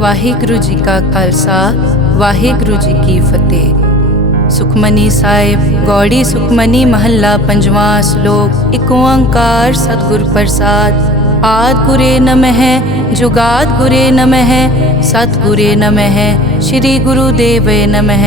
ਵਾਹਿਗੁਰੂ ਜੀ ਕਾ ਖਾਲਸਾ ਵਾਹਿਗੁਰੂ ਜੀ ਕੀ ਫਤਿਹ। ਸੁਖਮਨੀ ਸਾਹਿਬ ਗੌੜੀ ਸੁਖਮਨੀ ਮਹੱਲਾ ਪੰਜਵਾਂ ਸ਼ਲੋਕ। ਇਕ ਓੰਕਾਰ ਸਤਿਗੁਰ ਪ੍ਰਸਾਦ। ਆਦਿ ਗੁਰੇ ਨਮః ਜੁਗਾਦ ਗੁਰੇ ਨਮః ਸਤਿਗੁਰੇ ਨਮঃ ਸ਼੍ਰੀ ਗੁਰੂ ਦੇਵੇ ਨਮః।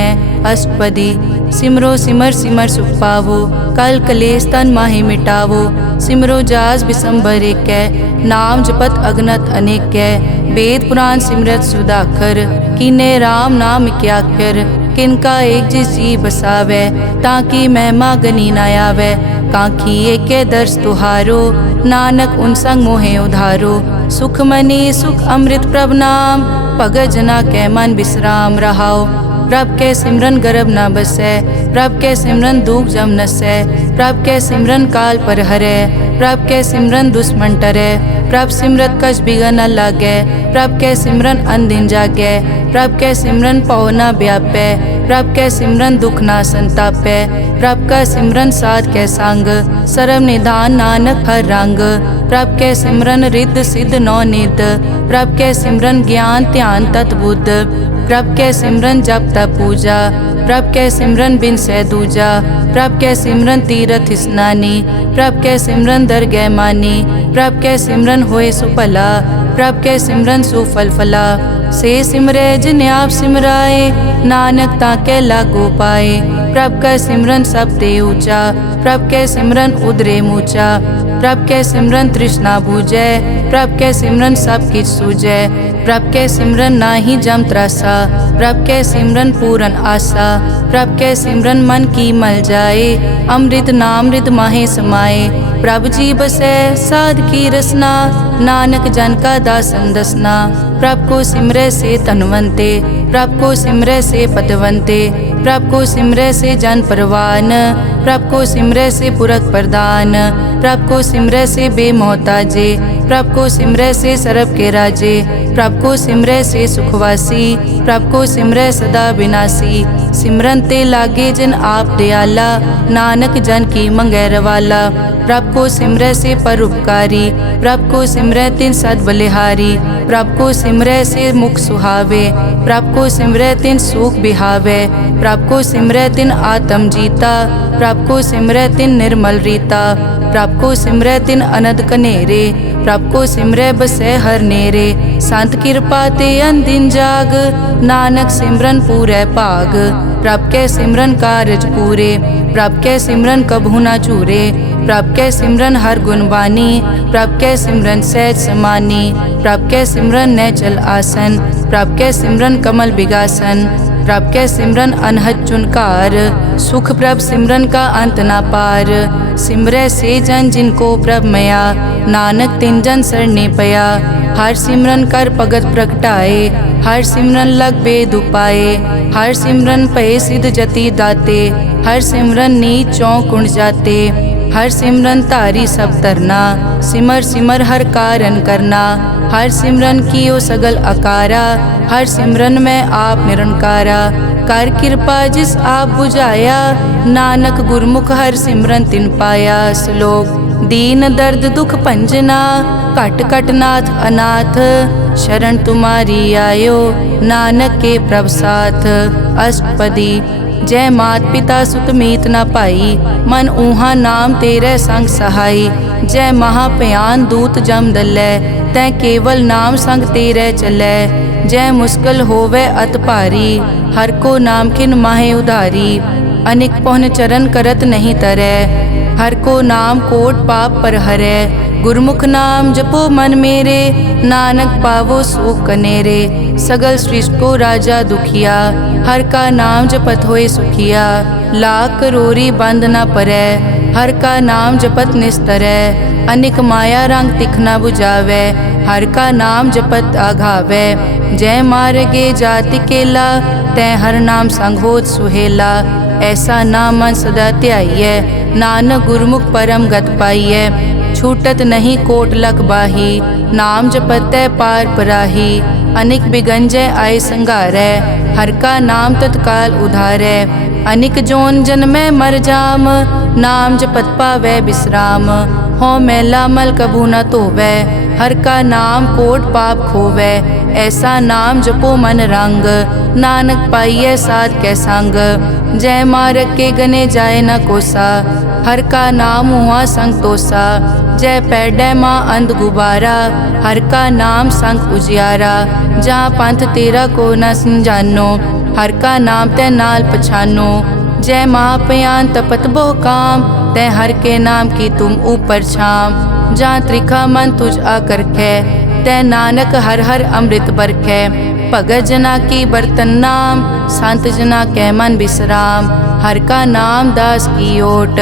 ਅਸ਼ਟਪਦੀ। ਸਿਮਰੋ ਸਿਮਰ ਸਿਮਰ ਸੁਖ ਪਾਵੋ ਕਲ ਕਲੇਸ਼ ਤਨ ਮਾਹਿ ਮਿਟਾਵੋ। ਸਿਮਰੋ ਜਾਸ ਬਿਸੰਬਰ ਏਕੈ ਨਾਮ ਜਪਤ ਅਗਨਤ ਅਨੇਕੈ। वेद पुराण सिमरत सुधाकर कीने राम नाम क्याकर। किनका एक जिस जी बसावै ताकि महिमा गनी न आवै। कांखी एके दर्श तुहारो नानक उन संग मोहे उधारो। सुख मनी सुख अमृत प्रभ नाम भगत जना कै मन विश्राम रहाओ। प्रभ के सिमरन गर्भ न बसै प्रभ के सिमरन दुख जम नसै। प्रभ के सिमरन काल पर हरै प्रभ के सिमरन दुश्मन टरै। प्रभ सिमरत कछ बिगन न लागै प्रभ के सिमरन अनदिन जागै। प्रभ के सिमरन पौ न व्यापै प्रभ के सिमरन दुख न संतापै। प्रभ का सिमरन साध कै संग सर्व निधान नानक हर रंग। प्रभ के सिमरन रिद्ध सिद्ध नौ निध प्रभ के सिमरन ज्ञान ध्यान तत बुद्ध। प्रभ के सिमरन जप तप पूजा प्रभ के सिमरन बिन सै दूजा। प्रभ के सिमरन तीरथ स्नानी प्रभ के सिमरन दरगह मानी। प्रभ के सिमरन होए सुफला प्रभ के सिमरन सुफल फला। से सिमरै जिन आप सिमराए नानक ताके लागो पाए। प्रभ का सिमरन सब ते ऊंचा प्रभ के सिमरन उदरे मूचा। प्रभ के सिमरन तृष्णा बूझै प्रभ के सिमरन सब किछ सूझै। प्रभ के सिमरन नाही जम त्रासा प्रभ के सिमरन पूरन आसा। प्रभ के सिमरन मन की मल जाए अमृत नामृत माहे समाए। प्रभ जी बसै साध की रसना नानक जन का दासन दसना। प्रभ को सिमरै से तनवंते प्रभ को सिमरै से पतवंते। प्रभ को सिमरै से जन परवान प्रभ को सिमरै से पुरख प्रदान। प्रभ को सिमरै से बेमोहताजे प्रभ को सिमरै से सरब के राजे। प्रभ को सिमरै से सुखवासी प्रभ को सिमरै सदा विनाशी। सिमरन ते लागे जिन आप दयाला नानक जन की मंगै रवाला। प्रभ को सिमरै से परोपकारी प्रभ को सिमरै तिन सद बलिहारी। प्रभ को सिमरै से मुख सुहावे प्रभ को सिमरै तिन सुख बिहावे। प्रभ को सिमरै तिन आत्म जीता प्रभ को सिमरै तिन निर्मल रीता। प्रभ को सिमरै तिन अनद कनेरे प्रभ को सिमरै बसै हर नेरे। संत कृपा ते अनदिन जाग नानक सिमरन पूरै भाग। प्रभ के सिमरन कारज पूरे प्रभ के सिमरन कभू न चूरे। प्रभ के सिमरन हर गुणवानी प्रभ के सिमरन सहज समानी। प्रभ के सिमरन नैचल आसन प्रभ के सिमरन कमल बिगासन। प्रभ के सिमरन अनहद चुनकार सुख प्रभ सिमरन का अंत ना पार। सिमरै से जन जिनको प्रभ मया नानक तिन जन सरने पया। हर सिमरन कर भगत प्रगटाए हर सिमरन लग बेद उपाए। हर सिमरन पए सिद्ध जति दाते हर सिमरन नीच चौं कुंड जाते। हर सिमरन तारी सब तरना सिमर सिमर हर कारण करना। हर सिमरन कियो सगल अकारा हर सिमरन में आप निरंकारा। कर कृपा जिस आप बुझाया नानक गुरमुख हर सिमरन तिन पाया। श्लोक। दीन दर्द दुख भंजना घट घट नाथ अनाथ। शरण तुम्हारी आयो नानक के प्रभ साथ। अष्टपदी। जय मात पिता सुत मीत न पाई मन ऊहा नाम तेरे संग सहाई। जय महाभयान दूत जम दलै तै केवल नाम संग तेरे चलै। जय मुश्किल होवे अत भारी हर को नाम खिन माहे उधारी। अनेक पौन चरण करत नहीं तरै हर को नाम कोट पाप पर हरै। गुरमुख नाम जपो मन मेरे नानक पावो सुख कनेरे। सगल सृष्टि को राजा दुखिया हर का नाम जपत होए सुखिया। लाख करोरी बंद न परै हर का नाम जपत निस्तरै। अनिक माया रंग तिखना बुझावै हर का नाम जपत आघावै। जय मार्गे जाति केला तै हर नाम संग होत सुहेला। ऐसा नाम मन सदा ध्याइयै नानक गुरमुख परम गत पाइयै। छूटत नहीं कोट लख बाही नाम जपतै पार पराही। अनिक बिगंजय आय संघारै हर का नाम तत्काल उधारै। अनिक जोन जन्मै मर जाम नाम जपत पावै विश्राम। हों मैला मल कभू न धोवै। हर का नाम कोट पाप खोवै। ऐसा नाम जपो मन रंग, नानक पाइयै साध कै संग। जय मारग के गने जाए न कोसा, हर का नाम हुआ संग तोसा। जय पैडै माँ अंध गुबारा, हर का नाम संग उजियारा। जहाँ पंथ तेरा को न समझानो, हर का नाम तै नाल पछानो। जय महापयान तपत बहु काम, तै हर के नाम की तुम ऊपर छाम। जहाँ त्रिखा मन तुझ आकर कै, तै नानक हर हर अमृत बरखै। भगत जना की बर्तन नाम, संत जना कै मन विश्राम। हर का नाम दास की ओट,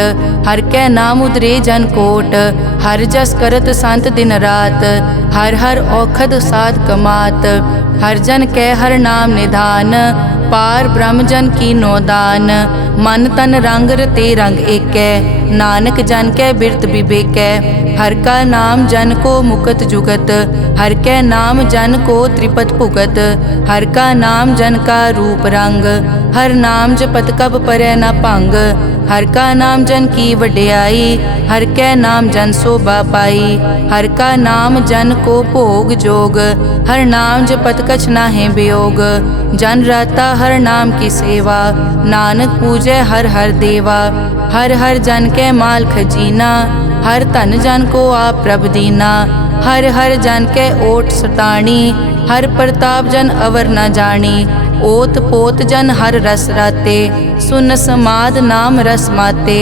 हर कै नाम उदरे जन कोट। हर जस करत संत दिन रात, हर हर औखद साध कमात। हर जन कै हर नाम निधान, पार ब्रह्म जन की नोदान। मन तन रंग रते रंग एकै, नानक जन कै बिरत विवेकै। हर का नाम जन को मुकत जुगत, हर कै नाम जन को त्रिपत भुगत। हर का नाम जन का रूप रंग, हर नाम जपत कब परै न भंग। हर का नाम जन की वड्याई, हर कै नाम जन शोभा पाई। हर का नाम जन को भोग जोग, हर नाम जपत कछ नाहि वियोग। जन राता हर नाम की सेवा, नानक पूजै हर हर देवा। हर हर जन कै माल खजीना, हर धन जन को आप प्रभ दीना। हर हर जन कै ओट सताणी, हर प्रताप जन अवर न जानी। ओत पोत जन हर रस राते, सुन समाद नाम रस माते।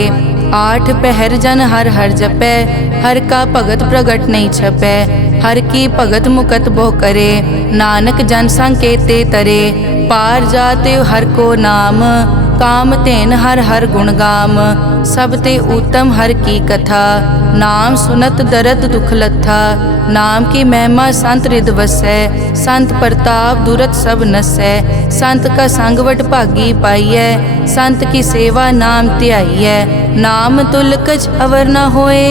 आठ पहर जन हर हर जपै, हर का भगत प्रगट नहीं छपै। हर की भगत मुकत बहु करे, नानक जन संकेते तरे। पार जाते हर को नाम, काम तेन हर हर गुण गाम। सब ते उत्तम हर की कथा, नाम सुनत दरद दुख लथा। नाम की महिमा संत रिद वसै, संत प्रताप दुरत सब नसै। संत का संग वड भागी पाइयै, संत की सेवा नाम ध्याइयै। नाम तुल कछ अवर न होए,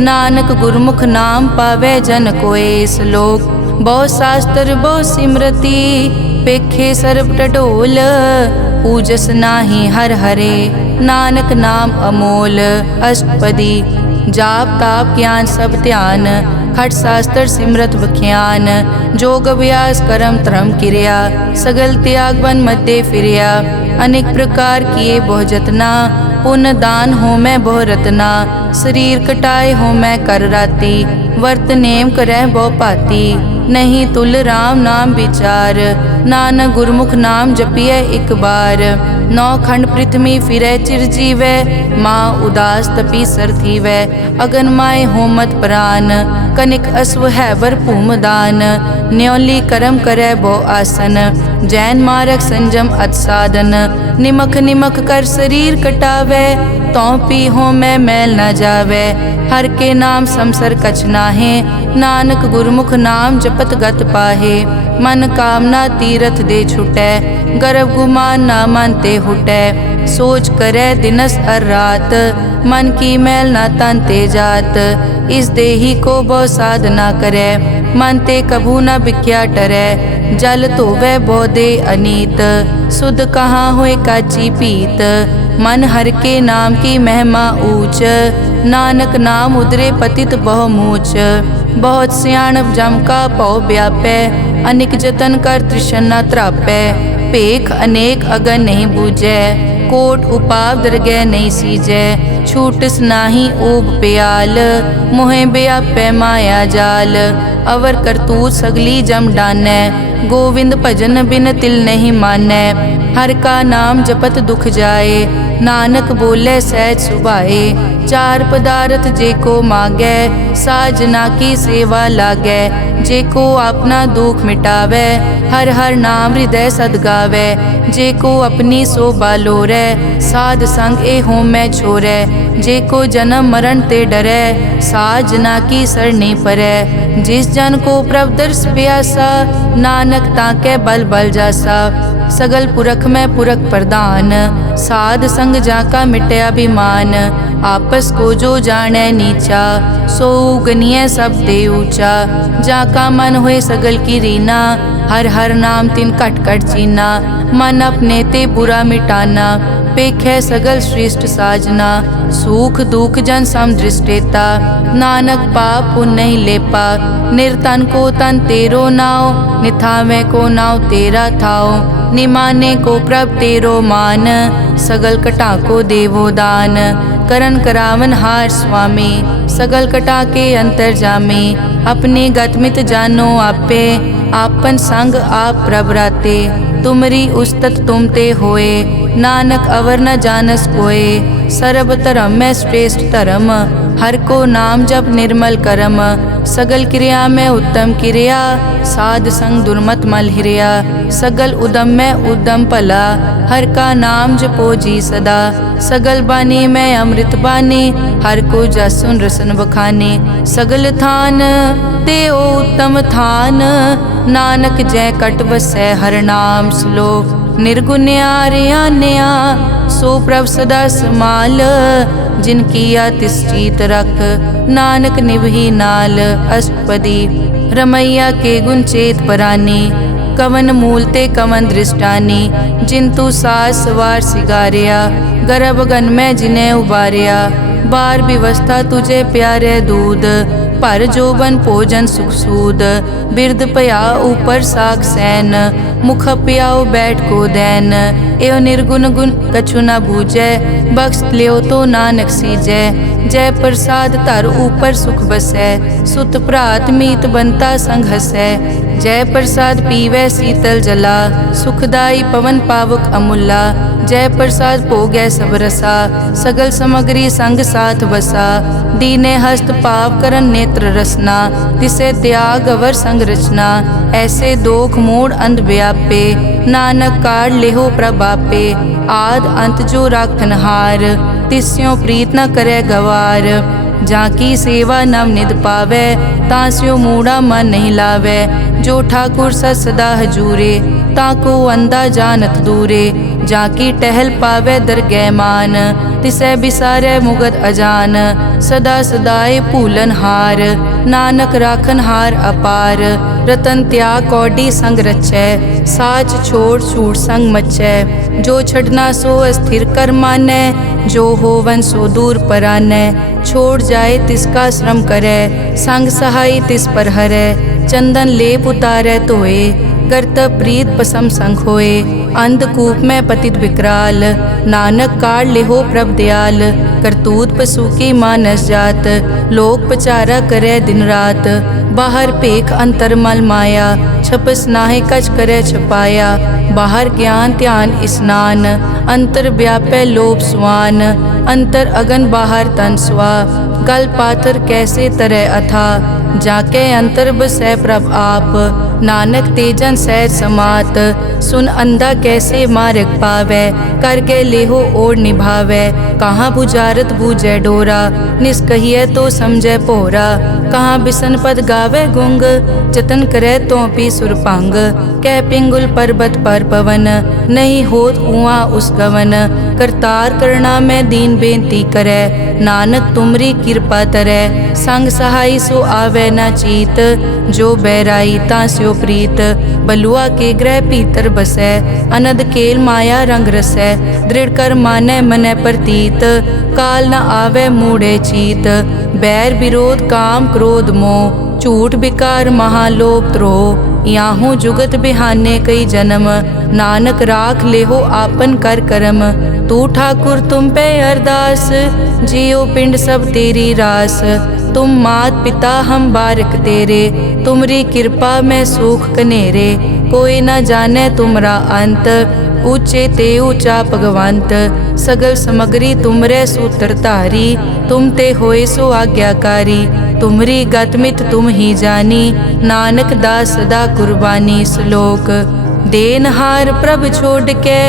नानक गुरमुख नाम पावै जन कोए। श्लोक बहु शास्त्र बहु सिमरति, पेखे सर्ब टडोल। पूजस नाही हर हरे, नानक नाम अमोल। अष्टपदी जाप ताप ज्ञान सब ध्यान, खट शास्त्र सिमरत बख्यान। जोग अभ्यास करम धर्म क्रिया, सगल त्याग बन मध्य फिरिया। अनेक प्रकार किए बहु जतना, पुण्य दान हो मैं बहु रतना। शरीर कटाए हो मैं कर राती, वर्त नेम करह बहु पाती। नहीं तुल राम नाम विचार, नानक गुरमुख नाम जपिए एक बार। नौ खंड पृथ्वी फिरै चिर जीवै, माँ उदास तपी सर थीवै। अगन माय होमत प्राण, कनिक अश्व हैवर भूमदान। न्योली करम करै बहु आसन, जैन मारक संजम अत साधन। निमक निमक कर शरीर कटावै, तौ पी हो मैं मैल न जावै। हर के नाम समसर कछ नाहे, नानक गुरमुख नाम जपत गत पाहे। मन कामना तीरथ दे छुटै, गर्भ गुमान ना मन ते हुटै। सोच करे दिनस अर रात, मन की मैल न तन ते जात। इस देही को बहु साधना करे, मन ते कभू न बिख्या टरै। जल धोवै बहु दे अनीत, सुध कहाँ होए काची पीत। मन हर के नाम की महिमा ऊंच, नानक नाम उदरे पतित बहु मूच। बहुत सियाणप जम का पौ व्यापै, अनेक जतन कर तृष्णा त्रापै। पेख अनेक अगन नहीं बूझै, कोट उपाव दरगह नहीं सीजै। छूटस नाही ऊब प्याल, मोहे व्यापै माया जाल। अवर करतूत सगली जम डानै, गोविंद भजन बिन तिल नहीं मानै। हर का नाम जपत दुख जाए, नानक बोले सहज सुभाए। चार पदार्थ जे को मांगै, साजना की सेवा लागै। जे को अपना दुख मिटावै, हर हर नाम हृदय सद गावै। जे को अपनी शोभा लोरै, साध संग ए हो मैं छोरै। जे को जन्म मरण ते डरै, साजना की सरनी परै। जिस जन को प्रभ दर्श प्यासा, नानक ताकै बल बल जासा। सगल पुरख में पुरख प्रधान, साध संग जाका मिटे अभिमान। आपस को जो जाने नीचा, सो गनिय सब दे ऊंचा। जाका मन होए सगल की रीना, हर हर नाम तिन कट कट चीना। मन अपने ते बुरा मिटाना, पेखै सगल श्रेष्ठ साजना, सुख दुख जन सम दृष्टेता। नानक पाप पुण्य नहीं लेपा, निर्तन को तन तेरो नाव। निथावे को नाव तेरा थाओ, निमाने को प्रभ तेरो मान। सगल कटा को देवो दान, करन करावन हार स्वामी। सगल कटा के अंतर जामे, अपने गतमित जानो आपे। आपन संग आप प्रभ राते, तुमरी उस्तत तुम ते होए। नानक अवर न जानस कोए, सर्ब धर्म में श्रेष्ठ धर्म। हर को नाम जप निर्मल करम, सगल क्रिया में उत्तम क्रिया। साध संग दुर्मत मल हिरिया, सगल उदम में उद्दम भला। हर का नाम जपो जी सदा, सगल बानी में अमृत बानी। हर को जस सुन रसन बखाने, सगल थान ते ओ उत्तम थान। नानक जय कट बसै हर नाम श्लोक। निर्गुण्या रियान्या सो प्रभ सदा समाल। जिन किया तिस चीत रख, नानक निभही नाल। अष्टपदी रमैया के गुण चेत परानी, कवन मूल ते कवन दृष्टानी। जिंतु सास सवार सिगारिया, गर्भ गन में जिन्हें उबारिया। बार व्यवस्था तुझे प्यारे दूध, पर जोबन भोजन सुख सूद। बिरद पया ऊपर साग सैन, मुख प्याओ बैठ को दैन। एव निर्गुण गुण कछु न बूझै, बख्श लियो तो नानक सीजै। जय प्रसाद धर ऊपर सुख बसै, सुत भ्रात मीत बनता संग हसै। जय प्रसाद पीवै शीतल जला, सुखदाई पवन पावक अमूला। जय प्रसाद भोगै सब रसा, सगल समग्री संग साथ बसा। दीने हस्त पाव करन नेत्र रसना, तिसे त्याग अवर संग रचना। ऐसे दोख मूढ़ अंध व्यापे, नानक काढ़ लेहो प्रभापे। आद अंत जो राखन हार, तिस्यों प्रीत न करे गवार। जाकी सेवा नव निध पावै, तास्यो मूढ़ा मन नहीं लावै। जो ठाकुर सदा हजूरे, ताको अंधा जानत दूरे। जाकी टहल पावै दरगह मान, तिसै बिसारै मुगद अजान। सदा सदाए भूलन हार, नानक राखन हार अपार। रतन त्याग कौडी संग रचै, साच छोड़ छूट संग मचै। जो छड़ना सो अस्थिर कर मानै, जो होवन सो दूर परानै। छोड़ जाए तिसका श्रम करै, संग सहाई तिस पर हरै। चंदन लेप उतारै धोए, करतब प्रीत पसम संग होए। अंधकूप में पतित विकराल, नानक काढ़ लेहो प्रभ दयाल। करतूत पशु की मानस जात, लोक पचारा करे दिन रात। बाहर पेख अंतर मल माया, छपस नाहे कछ करे छपाया। बाहर ज्ञान ध्यान स्नान, अंतर व्यापै लोभ स्वान। अंतर अगन बाहर तन स्वा, गल पाथर कैसे तरह अथा। जाके अंतर बसै प्रभ आप, नानक तेजन सहज समात। सुन अंधा कैसे मार्ग पावै, कर गए लेहो ओर निभावै। कहाँ बुझारत बूझै डोरा, निष्कहिए तो समझै पोरा। कहाँ बिसन पद गावे गुंग, जतन करे तो पी सुरपांग। कह पिंगुल पर्वत पर पवन, नहीं होत कुआं उस गवन। करतार करना में दीन बेनती करे, नानक तुमरी कृपा तरै। संग सहाई सो आवे न चीत, जो बैराई तास्यो प्रीत। बलुआ के ग्रह भीतर बसै, अनद केल माया रंग रसै। दृढ़ कर मानै मनै प्रतीत, काल न आवे मूढ़े चीत। बैर विरोध काम क्रोध मोह, झूठ विकार महालोभ द्रोह। याहू जुगत बिहाने कई जन्म, नानक राख लेहो आपन कर करम। तू ठाकुर तुम पे अरदास, जियो पिंड सब तेरी रास। तुम मात पिता हम बारिक तेरे, तुमरी कृपा में सुख कनेरे। कोई न जाने तुमरा अंत, ऊंचे ते ऊंचा भगवंत। सगल समग्री तुमरे सूत्र धारी, तुम ते होए सो आज्ञाकारी। तुमरी गतमित तुम ही जानी, नानक दास सदा कुर्बानी। श्लोक देनहार प्रभ छोड़ के,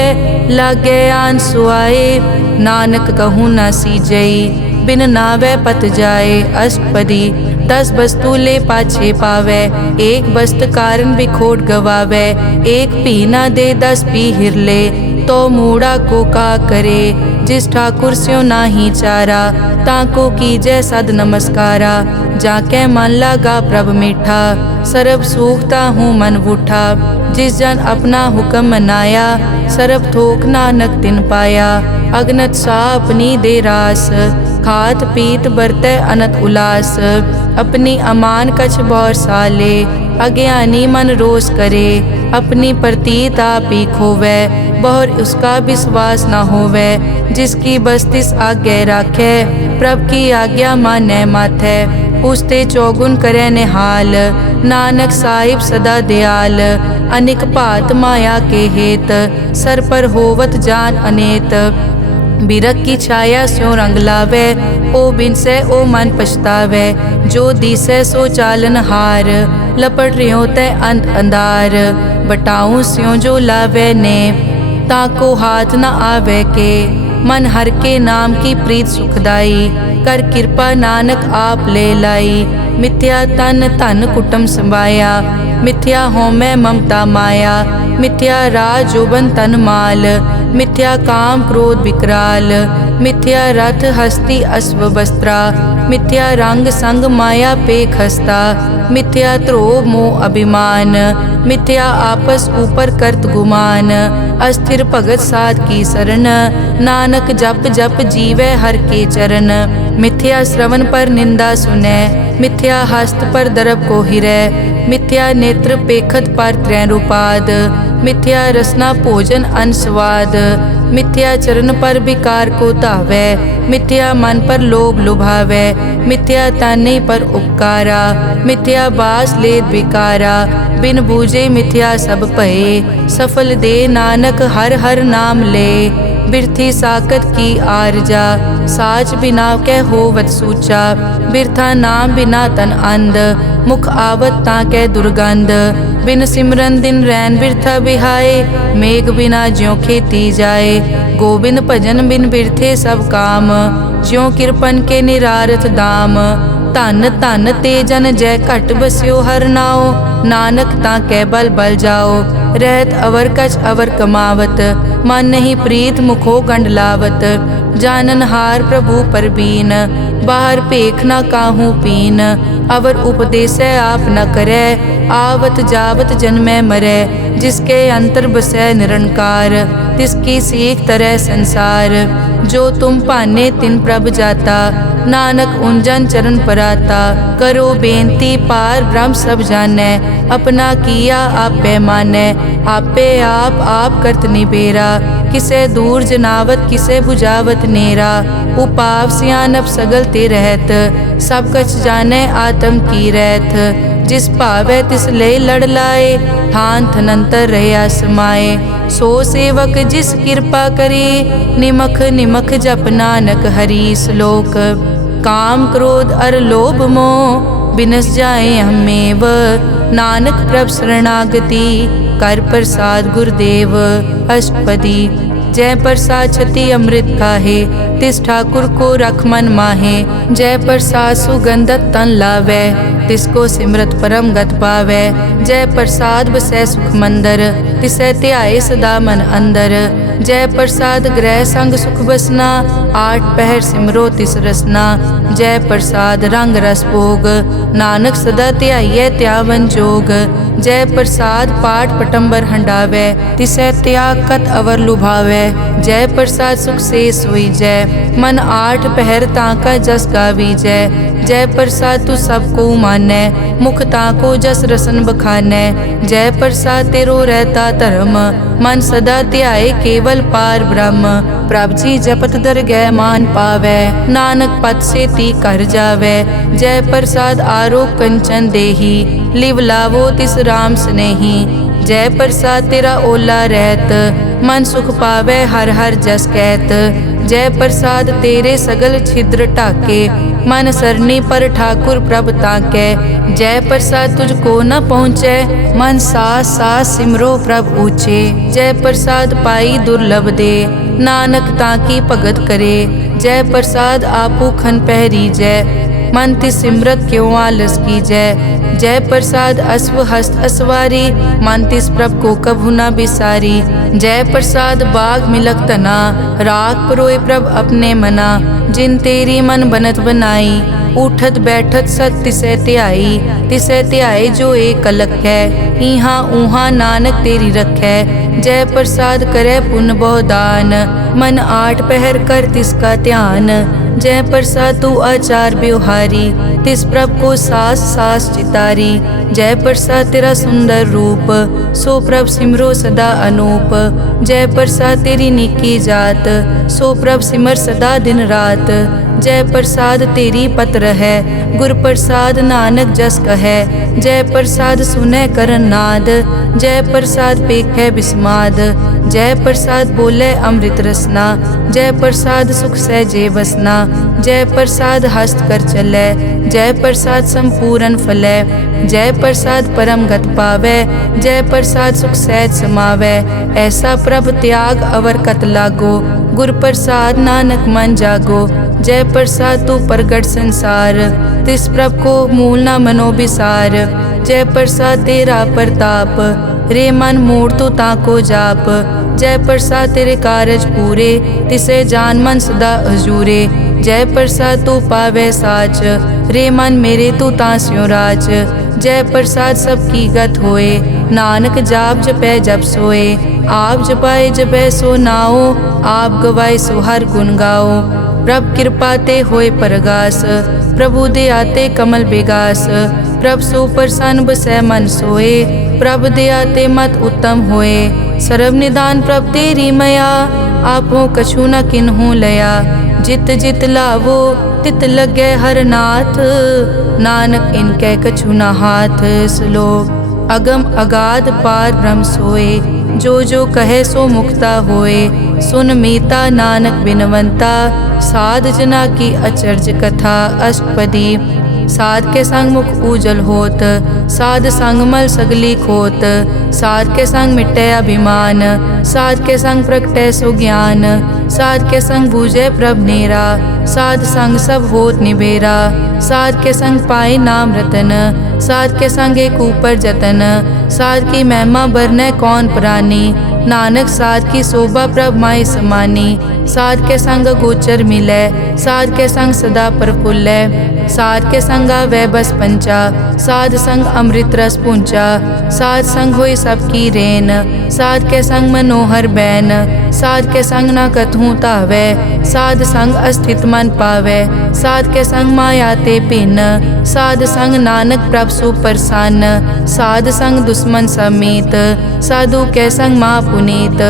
लागे आन सुआए। नानक कहूँ न सीजई, बिन नावे पत जाए। अष्टपदी 10 वस्तु ले पाछे पावे, एक वस्त कारण बिखोट गवावे। एक पी न दे 10 पी हिरले, तो मूढ़ा को का करे। जिस ठाकुर स्यो नाही चारा, ताको कीजै सद नमस्कारा। जाके मन लागा प्रभ मीठा, सरब सूखता हूँ मन बूठा। जिस जन अपना हुक्म मनाया, सरब थोक नानक तिन पाया। अगनत सा अपनी दे रास, खात पीत बरतै अनत उलास। अपनी अमान कछ बौर साले, अज्ञानी मन रोष करे। अपनी प्रतीत आप ही खोवै, बहुर उसका विश्वास न होवै। जिसकी बस्तिस आज्ञा राखै, प्रभ की आज्ञा मानै माथै। उसते चौगुन करे निहाल, नानक साहिब सदा दयाल। अनिक भात माया के हेत, सर पर होवत जान अनेत। बिरख की छाया स्यों रंग लावे, ओ बिनसे ओ मन पछतावे। जो दिसै सो चालन हार, लपट रियो तै अंत अंधार। बटाऊं स्यों जो लावे ने, ताको हाथ न आवे के। मन हर के नाम की प्रीत सुखदाई, कर कृपा नानक आप ले लाई। मिथ्या तन धन कुटुम संभाया, मिथ्या होमै ममता माया। मिथ्या राज जोबन तन माल, मिथ्या काम क्रोध विकराल। मिथ्या रथ हस्ती अश्व वस्त्रा, मिथ्या रंग संग माया पे खस्ता। मिथ्या ध्रोह मोह अभिमान, मिथ्या आपस ऊपर करत गुमान। अस्थिर भगत साध की शरण, नानक जप जप जीवै हर के चरण। मिथ्या श्रवण पर निंदा सुनै, मिथ्या हस्त पर दरब को हिरै। मिथ्या नेत्र पेखत पर त्रैन रूपाद, मिथ्या रसना भोजन अनस्वाद। मिथ्या चरण पर विकार को धावै, मिथ्या मन पर लोभ लुभावै। मिथ्या ताने पर उपकारा, मिथ्या बास लेत विकारा। बिन बूझे मिथ्या सब भये, सफल दे नानक हर हर नाम ले। बिरथी साकत की आरजा, साच बिना कै होवत सूचा। बिरथा नाम बिना तन अंध, मुख आवत ताकै दुर्गंध। बिन सिमरन दिन रैन बिरथा बिहाए, मेघ बिना ज्यों खेती जाए। गोबिंद भजन बिन बिरथे सब काम, ज्यों किरपन के निरारथ दाम। धन धन ते जन जय घट बस्यो हर नाओ, नानक ताकै बल बल जाओ। रहत अवर कछ अवर कमावत, मन नहीं प्रीत मुखो गंड लावत। जानन हार प्रभु परबीन, बाहर पेख न काहू पीन। अवर उपदेसै आप न करै, आवत जावत जन्मै मरै। जिसके अंतर बसै निरंकार, तिसकी सीख तरह संसार। जो तुम पाने तिन प्रभ जाता, नानक उंजन चरण पराता। करो बेनती पार ब्रह्म सब जानै, अपना किया आप पैमानै। आपे आप करत निबेरा, किसे दूर जनावत किसे बुझावत नेरा। उपाव सियानप सगल ते रहत, सब कछ जानै आत्म की रहत। जिस भावै तिस ले लड़ लाए, ठान थनंतर रहया समाए। सो सेवक जिस कृपा करे, निमख निमख जप नानक हरि श्लोक। काम क्रोध अर लोभ मोह, बिनस जाए हमेव। नानक प्रभ शरणागति, कर प्रसाद गुरुदेव। अष्टपदी। जय प्रसाद छति अमृत खाहे, तिस ठाकुर को रख मन माहे। जय प्रसाद सुगंधत तन लावै, तिसको सिमरत परम गत पावै। जय प्रसाद बसै सुख मंदर, तिसै ध्याए सदा मन अंदर। जय प्रसाद ग्रह संग सुख बसना, आठ पहर सिमरो तिस रसना। जय प्रसाद रंग रस भोग, नानक सदा ध्याइयै त्यावन जोग। जय प्रसाद पाठ पटंबर हंडावै, तिसै त्याग कत अवर लुभावै। जय प्रसाद सुख से सोई जय, मन आठ पहर ताका जस गावी जय। जय प्रसाद तू सबको मानै, मुख ताको जस रसन बखानै। जय प्रसाद तेरो रहता धर्म, मन सदा ध्याए केवल पार ब्रह्म। प्रभ जी जपत दरगह मान पावै, नानक पद से ती कर जावै। जय प्रसाद आरोग कंचन देही, लिव लावो तिस राम स्नेही। जय प्रसाद तेरा ओला रहत, मन सुख पावै हर हर जस कहत। जय प्रसाद तेरे सगल छिद्र ढाके, मन सरनी पर ठाकुर प्रभ ताकै। जय प्रसाद तुझको न पहुँचै, मन सास सास सिमरो प्रभ ऊँचे। जय प्रसाद पाई दुर्लभ दे, नानक ताकी भगत करे। जय प्रसाद आपू खन पहरी जय, मन तिस सिमरत क्यों आलस की जय। जय प्रसाद अश्व हस्त असवारी, मन तिस प्रभ को कभु न बिसारी। जय प्रसाद बाग मिलक तना, राख परोए प्रभ अपने मना। जिन तेरी मन बनत बनाई, उठत बैठत सत तिसै ध्याई। तिसै ध्याए जो एक अलग है, इहाँ ऊहाँ नानक तेरी रखै। जय प्रसाद करे पुन बहुदान, मन आठ पहर कर तिसका ध्यान। जय प्रसाद तू आचार व्यवहारी, तिस प्रभ को सास सास चितारी। जय प्रसाद तेरा सुंदर रूप, सो प्रभ सिमरो सदा अनूप। जय प्रसाद तेरी निकी जात, सो प्रभ सिमर सदा दिन रात। जय प्रसाद तेरी पत्र है, गुर प्रसाद नानक जस कहे। जय प्रसाद सुनै करन नाद, जय प्रसाद पेखै बिस्माद। जय प्रसाद बोले अमृत रसना, जय प्रसाद सुख सहजे बसना। जय प्रसाद हस्त कर चलै, जय प्रसाद संपूर्ण फलै। जय प्रसाद परम गत पावै, जय प्रसाद सुख सहज समावै। ऐसा प्रभ त्याग अवर कत लागो, गुर प्रसाद नानक मन जागो। जय प्रसाद तू प्रगट संसार, तिस प्रभ को मूल न मनो बिसार। जय प्रसाद तेरा प्रताप, रे मन मूड तू ताको जाप। जय प्रसाद तेरे कारज पूरे, तिसे जान मन सदा अजूरे। जय प्रसाद तू पावे साच, रे मन मेरे तू तास्यो राज। जय प्रसाद सबकी गत होए, नानक जाप जपै जप सोए। आप जपाए जपै सो नाओ, आप गवाए सो हर गुण गाओ। प्रभ कृपा ते होए परगास, प्रभु दे आते कमल बेगास। प्रभ सो प्रसन्न बसै मन सोए, प्रभ दे आते मत उत्तम होए। सर्व निदान प्रभ तेरी मया, आपो कछु न किन्हु लया। जित जित लावो तित लगे हर नाथ, नानक इनके कछु न हाथ। श्लोक अगम अगाध पार ब्रह्म सोए, जो जो कहे सो मुक्ता होए। सुन मीता नानक बिनवंता, साध जना की अचर्ज कथा। अष्टपदी साध के संग मुख उजल होत, साध संग मल सगली खोत। साध के संग मिटे अभिमान, साध के संग प्रगटे सुज्ञान। साध के संग बूझे प्रभ नेरा, साध संग सब होत निबेरा। साध के संग पाए नाम रतन, साध के संग एक ऊपर जतन। साध की महिमा बरने कौन प्राणी, नानक साध की शोभा प्रभ माई समानी। साध के संग गोचर मिलै, साध के संग सदा प्रफुल्लै। साध के संग वै बस पंचा, साध संग अमृत रस पूंचा। साध संग होई सबकी रेन, साध के संग मनोहर बैन। साध के संग न कथूँ तावै, साध संग अस्थित मन पावै। साध के संग माया ते भिन्न, साध संग नानक प्रभ सुप्रसन्न। साध संग दुश्मन समीत, साधु के संग माँ पुनीत।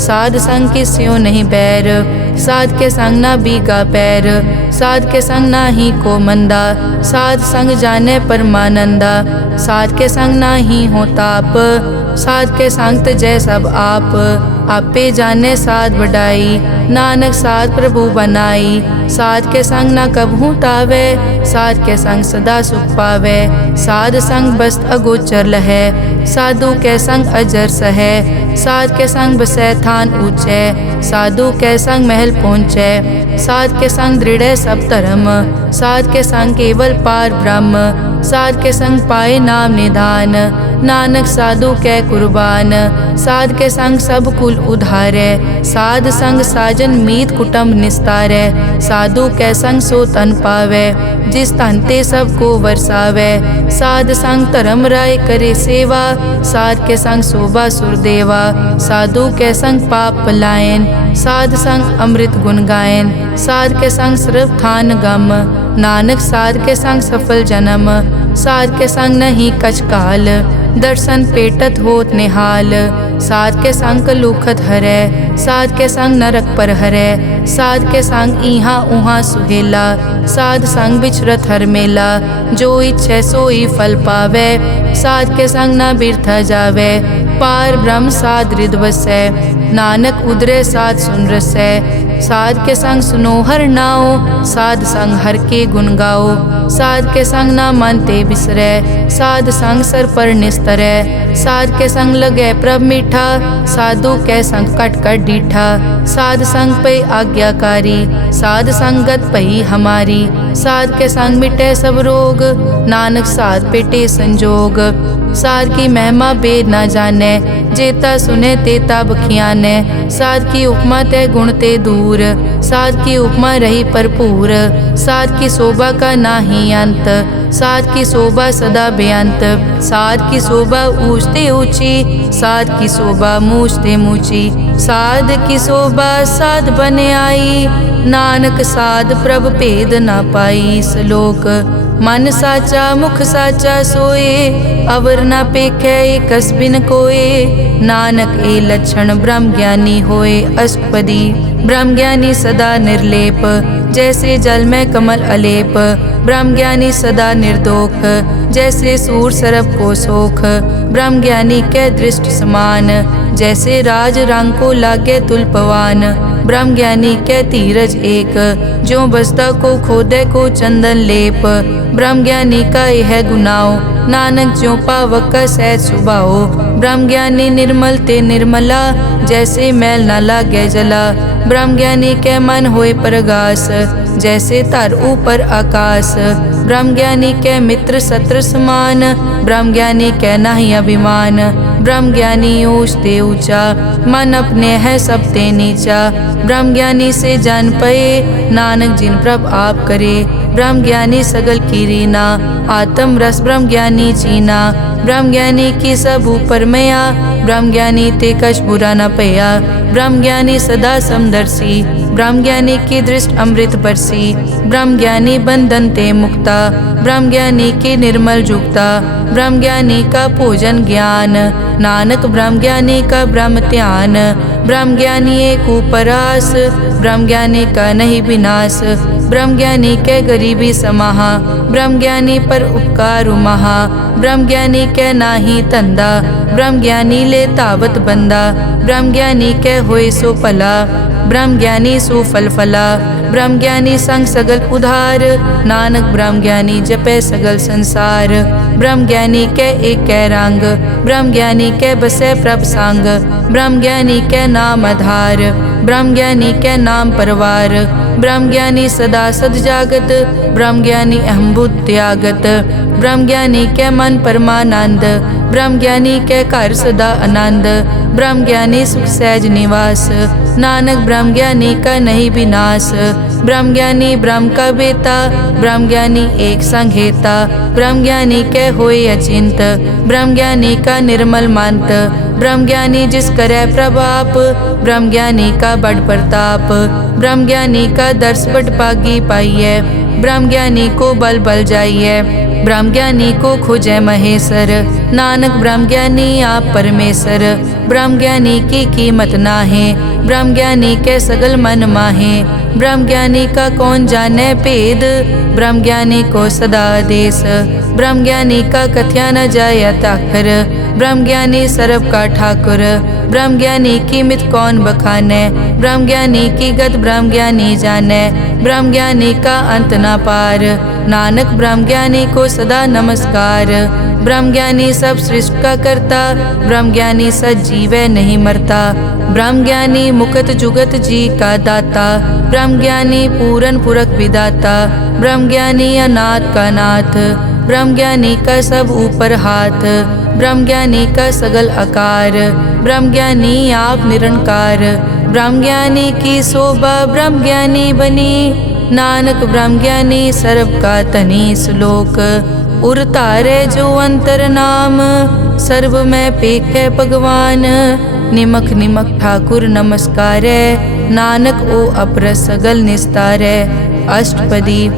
साध संग किस्यो नहीं बैर, साध के संग न बीगा पैर। साध के संग ना ही को मंदा, साध संग जाने परमानंदा। साध के संग ना ही हो ताप, साध के संग तजै सब आप। आपे जाने साध बढ़ाई, नानक साध प्रभु बनाई। साध के संग न कबहू तावै, साध के संग सदा सुख पावै। साध संग बस्त अगोचर लहै, साधु के संग अजर सहै। साध के संग बसै थान ऊंचै, साधु के संग महल पहुँचै। साध के संग दृढ़ सब धर्म, साध के संग केवल पार ब्रह्म। साध के संग पाए नाम निधान, नानक साधु कै कुर्बान। साध के संग सब कुल उधारै, साध संग साजन मीत कुटुंब निस्तारै। साधु कै संग सो तन पावै, जिस तन ते सबको वरसावै। साध संग धर्म राय करे सेवा, साध के संग शोभा सुरदेवा। साधु के संग पाप पलायन, साध संग अमृत गुण गायन। साध के संग सर्व थान गम, नानक साध के संग सफल जन्म। साध के संग नहीं कछ काल, दर्शन पेटत होत निहाल। साध के संग लूखत हरै, साध के संग नरक पर हरै। साध के संग इहाँ उहाँ सुहेला, साध संग बिचरत हर मेला। जो इच्छै सोई फल पावै, साध के संग न बिरथा जावै। पार ब्रह्म साध रिद वसै। नानक उदरे साध सुन रसै। साध के संग सुनो हर नाओ, साध संग हर के गुण गाओ। साध के संग ना मन ते बिसरै, साध संग सर पर निस्तरै। साध के संग लगै प्रभ मीठा, साधु के संग कट कट डीठा। साध संग पे आज्ञाकारी, साध संगत पई हमारी। साध के संग मिटे सब रोग, नानक साध पेटे संजोग। साध की महिमा बेद ना जाने, जेता सुने तेता बखियाने। साध की उपमा ते गुण ते दूर, साध की उपमा रही भरपूर। साध की शोभा का नाही अंत, साध की शोभा सदा बेअंत। साध की शोभा ऊंचते ऊंची, साध की शोभा मूछते मूची। साध की शोभा साध बने आई, नानक साध प्रभ भेद ना पाई। श्लोक मन साचा मुख साचा सोए, अवर ना पेखै कस बिन कोए। नानक ए लक्षण ब्रह्म ज्ञानी होए। अष्टपदी ब्रह्म ज्ञानी सदा निर्लेप, जैसे जल में कमल अलेप। ब्रह्म ज्ञानी सदा निर्दोख, जैसे सूर सरब को सोख। ब्रह्म ज्ञानी के दृष्ट समान, जैसे राज रंग को लागे तुलपवान। ब्रह्म ज्ञानी के धीरज एक, जो बसता को खोदे को चंदन लेप। ब्रह्म ज्ञानी का यह गुनाओ, नानक ज्यों पावक का सहज सुभाओ। ब्रह्म ज्ञानी निर्मल ते निर्मला, जैसे मैल न लागे जला। ब्रह्म ज्ञानी के मन होए प्रगास, जैसे धर ऊपर आकाश। ब्रह्म ज्ञानी के मित्र शत्रु समान, ब्रह्म ज्ञानी के नाही अभिमान। ब्रह्म ज्ञानी ऊंच ते ऊंचा, मन अपने है सब ते नीचा। ब्रह्म ज्ञानी से जान पए, नानक जिन प्रभ आप करे। ब्रह्म ज्ञानी सगल की रीना, आत्म रस ब्रह्म ज्ञानी चीना। ब्रह्म ज्ञानी की सब ऊपर मया, ब्रह्म ज्ञानी ते कछ बुरा न पया। ब्रह्म ज्ञानी सदा समदर्शी, ब्रह्म ज्ञानी की दृष्ट अमृत बरसी। ब्रह्म ज्ञानी बंधन ते मुक्ता, ब्रह्म ज्ञानी की निर्मल जुक्ता। ब्रह्म ज्ञानी का पूजन ज्ञान, नानक ब्रह्म ज्ञानी का ब्रह्म ध्यान। ब्रह्म ज्ञानी एक उपरास, ब्रह्म ज्ञानी का नहीं विनाश। ब्रह्म ज्ञानी के गरीबी समाहा, ब्रह्म ज्ञानी पर उपकार महा। ब्रह्म ज्ञानी के नाही धंधा, ब्रह्म ज्ञानी ले तावत बंदा। ब्रह्म ज्ञानी के होए सो भला, ब्रह्म ज्ञानी सो फल फला। ब्रह्म ज्ञानी संग सगल उधार, नानक ब्रह्म ज्ञानी जपे सगल संसार। ब्रह्म ज्ञानी के एक रंग, ब्रह्म ज्ञानी के बसे प्रभ संग। ब्रह्म ज्ञानी के नाम आधार, ब्रह्म ज्ञानी के नाम परवार। ब्रह्म ज्ञानी सदा सद जागत, ब्रह्म ज्ञानी अहम बुद्धि त्यागत। ब्रह्म ज्ञानी के मन परमानंद, ब्रह्म ज्ञानी के घर सदा आनंद। ब्रह्म ज्ञानी सुख सहज निवास, नानक ब्रह्म ज्ञानी का नहीं विनाश। ब्रह्म ज्ञानी ब्रह्म का बेता, ब्रह्म ज्ञानी एक संग हेता। ब्रह्म ज्ञानी के होए अचिंत, ब्रह्म ज्ञानी का निर्मल मंत। ब्रह्म ज्ञानी जिस करे प्रभाप, ब्रह्म ज्ञानी का बड़ प्रताप। ब्रह्म ज्ञानी का दर्श बड़ पागी पाइए, ब्रह्म ज्ञानी को बल बल जाइए। ब्रह्म ज्ञानी को खोजे महेश्वर, नानक ब्रह्म ज्ञानी आप परमेश्वर। ब्रह्म ज्ञानी की कीमत नाहे, ब्रह्म ज्ञानी के सगल मन माहे। ब्रह्म ज्ञानी का कौन जाने भेद, ब्रह्म ज्ञानी को सदा आदेश। ब्रह्म ज्ञानी का कथ्या न जाय ताखर, ब्रह्म ज्ञानी सर्व का ठाकुर। ब्रह्म ज्ञानी की मित कौन बखाने, ब्रह्म ज्ञानी की गत ब्रह्म ज्ञानी जाने। ब्रह्म ज्ञानी का अंत न पार, नानक ब्रह्म ज्ञानी को सदा नमस्कार। ब्रह्म ज्ञानी सब सृष्टि का करता, ब्रह्म ज्ञानी सजीवै नहीं मरता। ब्रह्म ज्ञानी मुकत जुगत जी का दाता, ब्रह्म ज्ञानी पूरन पुरख विदाता। ब्रह्म ज्ञानी अनाथ का नाथ, ब्रह्म ज्ञानी का सब ऊपर हाथ। ब्रह्म ज्ञानी का सगल आकार, ब्रह्म ज्ञानी आप निरंकार। ब्रह्म ज्ञानी की शोभा ब्रह्म ज्ञानी बनी, नानक ब्रह्म ज्ञानी सर्व का तनी। श्लोक उर तारे जो अंतर नाम, सर्व में पेखे भगवान। निमक निमक ठाकुर नमस्कारे, नानक ओ अपर सगल निस्तारे। अष्टपदी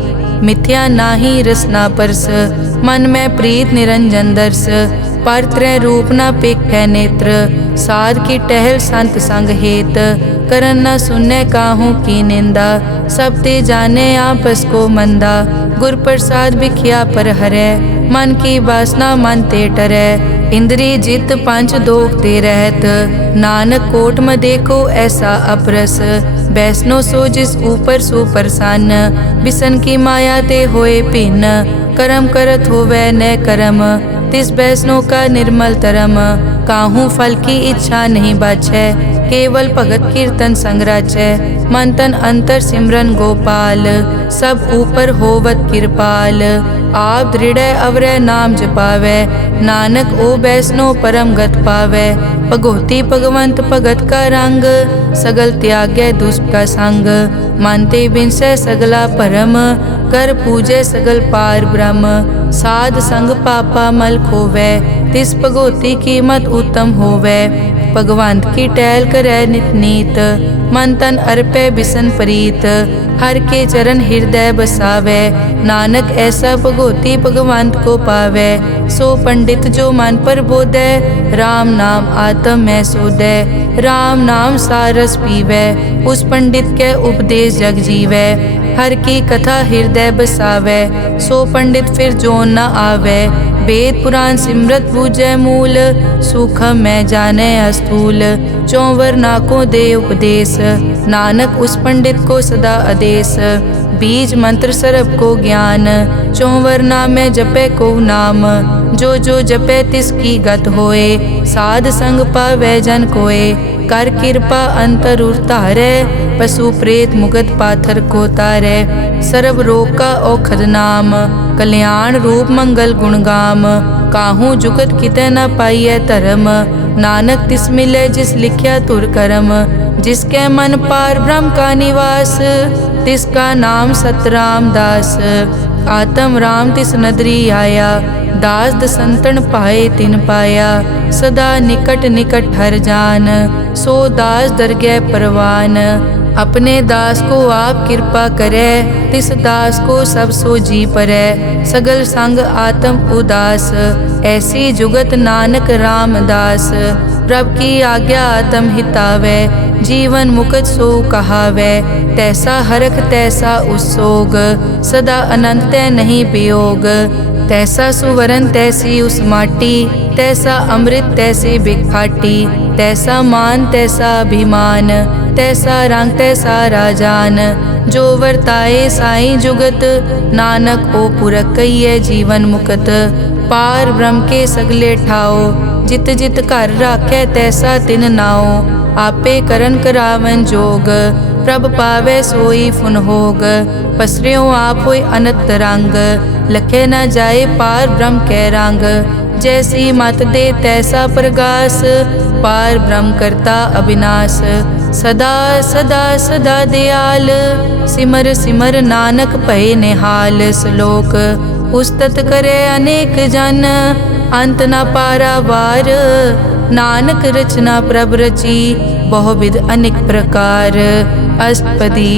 मिथ्या नाही रसना परस, मन में प्रीत निरंजन दर्श। पर त्रय रूप न पेखै नेत्र। साध की टहल संत संग हेत, करन न सुनै काहू की निंदा। सब ते जाने आपस को मंदा, गुर प्रसाद बिखिया पर हरै। मन की वासना मन ते टरै, इंद्री जित पंच दोख ते रहत। नानक कोट में देखो ऐसा अपरस, वैष्णो सो जिस ऊपर सो प्रसन्न। बिसन की माया ते होए भिन्न, कर्म करत होवै न कर्म। तिस वैष्णो का निर्मल तरम, काहू फल की इच्छा नहीं बाछै। केवल भगत कीर्तन संग राचै, मन तन अंतर सिमरन गोपाल। सब ऊपर होवत कृपाल, आप दृढ़ अवरै नाम जपावै। नानक ओ वैष्णो परम गत पावै। भगोती भगवंत भगत का रंग, सगल त्यागै दुष्ट का संग। मानते बिनसै सगला परम, कर पूजै सगल पार ब्रह्म। साध संग पापा मल खोवै, तिस भगोती की मत उत्तम होवै। भगवंत की टहल करै नित नीत, मन तन अर्पै बिसन प्रीत। हर के चरण हृदय बसावै, नानक ऐसा भगोती भगवंत को पावै। सो पंडित जो मन पर बोधै, राम नाम आत्म में सोधै। राम नाम सारस पीवै, उस पंडित के उपदेश जग जीवै। हर की कथा हृदय बसावै, सो पंडित फिर जोन न आवै। वेद पुराण सिमरत बूझै मूल, सूखम में जाने अस्थूल। चौवर नाकों दे उपदेश, नानक उस पंडित को सदा आदेश। बीज मंत्र सरब को ज्ञान, चौवर नामे जपे को नाम। जो जो जपे तिसकी गत होए, साध संग पावै जन कोए। कर कृपा अंतर उतारै, पशु प्रेत मुगत पाथर को तारै। सर्व रोग का औखद नाम, कल्याण रूप मंगल गुण गाम। काहू जुगत कितै न पाइयै धर्म, नानक तिस मिलै जिस लिखिया तुर करम। जिसके मन पार ब्रह्म का निवास, तिसका नाम सतराम दास। आत्म राम तिस नदरी आया, दास दसंतन पाए तिन पाया। सदा निकट निकट हर जान, सो दास दरगह परवान। अपने दास को आप कृपा करे, तिस दास को सब सो जी परै। सगल संग आत्म उदास, ऐसी जुगत नानक रामदास। प्रभ की आज्ञा आत्म हितावै, जीवन मुकत सो कहावै। तैसा हरख तैसा उसोग, सदा अनंत तै नहीं वियोग। तैसा सुवरन तैसी उस माटी, तैसा अमृत तैसी बिखाटी। तैसा मान तैसा अभिमान, तैसा रंग तैसा राजान। जो वर्ताए साई जुगत, नानक ओ पुरख कहिए जीवन मुकत। पार ब्रह्म के सगले ठाओ, जित जित घर राखै तैसा तिन नाओ। आपे करन करावन जोग, प्रभ पावै सोई फुन होग। पसरियों आप होय अनंत रंग, लखे न जाए पार ब्रह्म कै रंग। जैसी मत दे तैसा प्रगास, पार ब्रह्म करता अविनाश। सदा सदा सदा दयाल, सिमर सिमर नानक भय निहाल। श्लोक उस्तत करे अनेक जन, अंत न पारावार। नानक रचना प्रभ रची, बहुविध अनेक प्रकार। अष्टपदी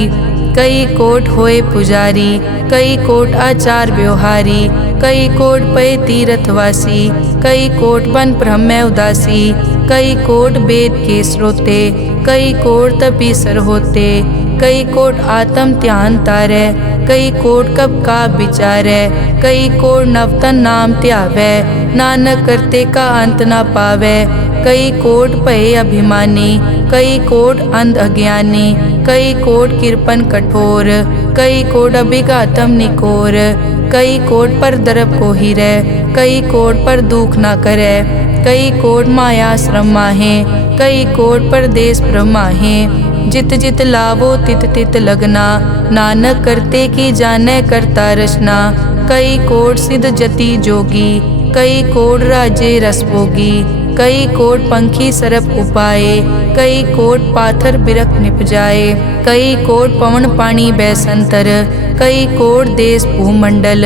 कई कोट होए पुजारी, कई कोट आचार व्यवहारी। कई कोट पै तीर्थवासी, कई कोट बन ब्रह्म उदासी। कई कोट वेद के स्रोते, कई कोट तपीसर होते। कई कोट आत्म ध्यान तारै, कई कोट कब का विचारै। कई कोट नवतन नाम ध्यावै, नानक करते का अंत न पावै। कई कोट भय अभिमानी, कई कोट अंध अज्ञानी। कई कोट कृपन कठोर, कई कोट अभिघातम निकोर। कई कोट पर दरब को हिरै, कई कोट पर दुख न करै। कई कोट माया श्रम माहे, कई कोट परदेश ब्रह्माहे। जित जित लावो तित तित लगना, नानक करते की जानै करता रचना। कई कोट सिद्ध जति जोगी, कई कोट राजे रस भोगी। कई कोट पंखी सरप उपाए, कई कोट पाथर बिरख निपजाए। कई कोट पवन पानी बैसंतर, कई कोट देश भूमंडल।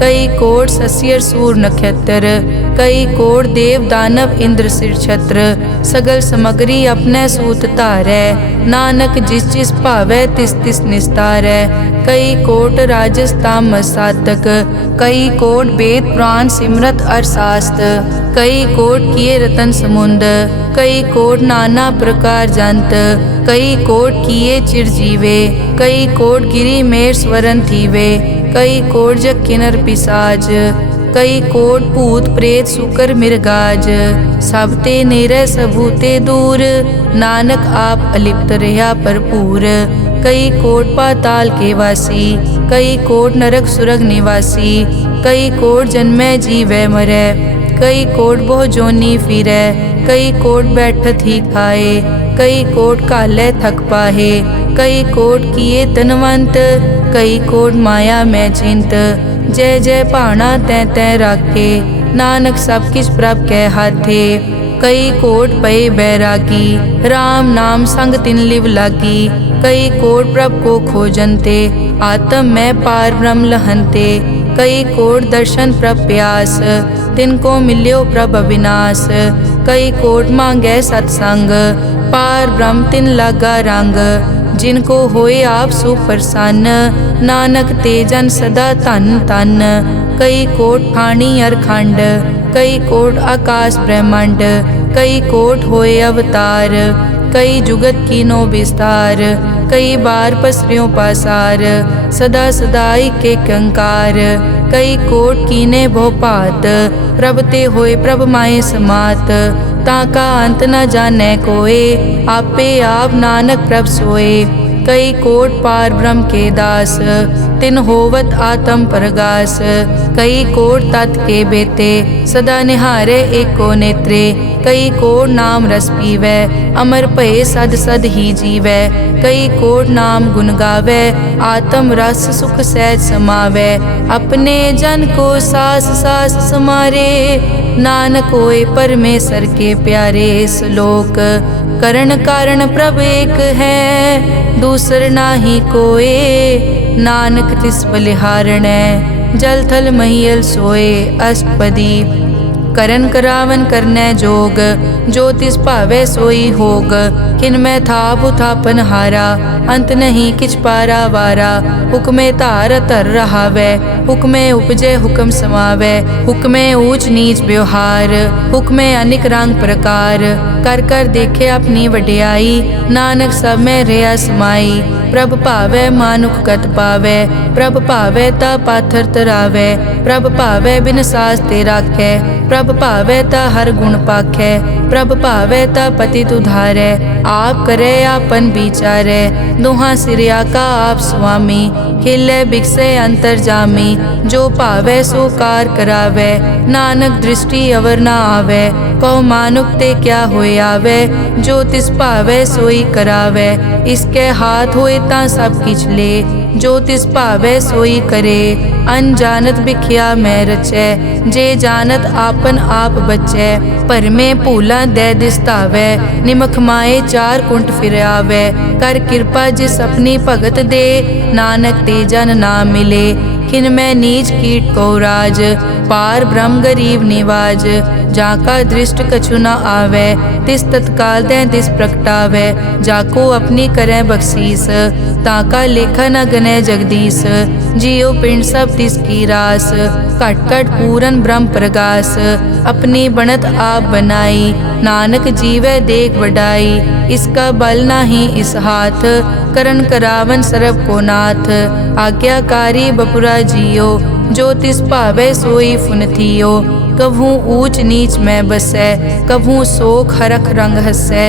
कई कोट सस्यर सूर नक्षत्र, कई कोट देव दानव इंद्र सिर छत्र, सगल समगरी अपने सूत धारै। नानक जिस जिस भावै तिस तिस निस्तारै। कई कोट राजस तामस साधक, कई कोट वेद पुराण सिमरत अरशास्त्र। कई कोट किए रतन समुंद, कई कोट नाना प्रकार जंत। कई कोट किए चिरजीवे, कई कोट गिरी मेर स्वरन थीवे। कई कोट जग किन्नर पिसाज, कई कोट भूत प्रेत सुकर मिर्गाज। सब ते नेरे सबूते दूर, नानक आप अलिप्त रहा भरपूर। कई कोट पाताल के वासी, कई कोट नरक सुरग निवासी। कई कोट जन्मै जीवै मरै, कई कोट बहु जोनी फिरै। कई कोट बैठत ही खाए, कई कोट काले थक पाहे। कई कोट किए तनवंत, कई कोट माया में चिंत। जय जय भाना तै तै राखे, नानक सब किछ प्रभ कै हाथे। कई कोट पए बैरागी, राम नाम संग तिन लिव लागी। कई कोट प्रभ को खोजनते, आत्म में पार ब्रह्म लहनते। कई कोट दर्शन प्रभ प्यास, तिनको मिल्यो प्रभ अविनाश। कई कोट मांगै सतसंग, पार ब्रह्म तिन लागा रंग। जिनको होए आप सुप्रसन्न, नानक ते जन सदा धन धन। कई कोट ठाणी अरखंड, कई कोट आकाश ब्रह्मांड। कई कोट होए अवतार, कई जुगत कीनो विस्तार। कई बार पसर्यों पासार, सदा सदाई के कंकार। कई कोट कीने भो भात, प्रभ ते होए प्रभ माए समात। ताका अंत न जाने कोए, आपे आप नानक प्रभ सोए। कई कोट पार ब्रह्म के दास, तिन होवत आत्म प्रगास। कई कोट तत् के बेते, सदा निहारे एको नेत्रे। कई कोट नाम रस पीवै, अमर भये सद सद ही जीवै। कई कोट नाम गुण गावै, आत्म रस सुख सहज समावै। अपने जन को सास सास समारे, नानक होए परमेश्वर के प्यारे। श्लोक करण कारण प्रभ एक है, दूसर नाही कोए। नानक तिस बलिहारणै, जल थल महियल सोए। अष्टपदी करन करावन करनै जोग, जो तिस भावै सोई होग। किनमै थाप उथापन हारा, अंत नहीं किछ पारा वारा। हुक्मे धार धर रहावै, हुक्मे उपजै हुक्म समावै। हुक्मे ऊंच नीच व्यवहार, हुक्मे अनिक रंग प्रकार। कर कर देखे अपनी वड्याई, नानक सब में रहा समाई। प्रभ भावै मानुख गत पावै, प्रभ भावै ता पाथर तरावै। प्रभ भावै बिन सास ते राखै, प्रभ भावै ता हर गुण पाखै। प्रभ भावै ता पतित उधारै, आप करे आपन विचारै। दोहां सिरिया का आप स्वामी, खिलै बिकसै अंतर जामी। जो भावै सो कार करावै, नानक दृष्टि अवर न आवै। कहो मानुक ते क्या होए आवे, जो तिस भावै सोई करावै। इसके हाथ होए तां सब किछ ले, जो तिस भावै सोई करे। अनजानत बिख्या मैं रचै, जे जानत आपन आप बचै। भरमे भूला दै दिसतावै, निमख माए चार कुंट फिर आवै। कर कृपा जिस अपनी भगत दे, नानक ते जन ना मिले। खिन मैं नीच कीट को राज, पार ब्रह्म गरीब निवाज। जाका दृष्ट कछु न आवे, तिस तत्काल दें तिस प्रगटावे। जाको अपनी करें बख्शीस, ताका लेखा न गने जगदीश। जियो पिंड सब तिसकी रास, कट कट पूरन ब्रह्म प्रगास। अपनी बनत आप बनाई, नानक जीवै देख वडाई। इसका बल नाही इस हाथ, करन करावन सरब को नाथ। आज्ञाकारी बपुरा जियो, जो तिस भावै सोई फुन थियो। कभू ऊंच नीच में बसै, कभू सोख हरख रंग हसै।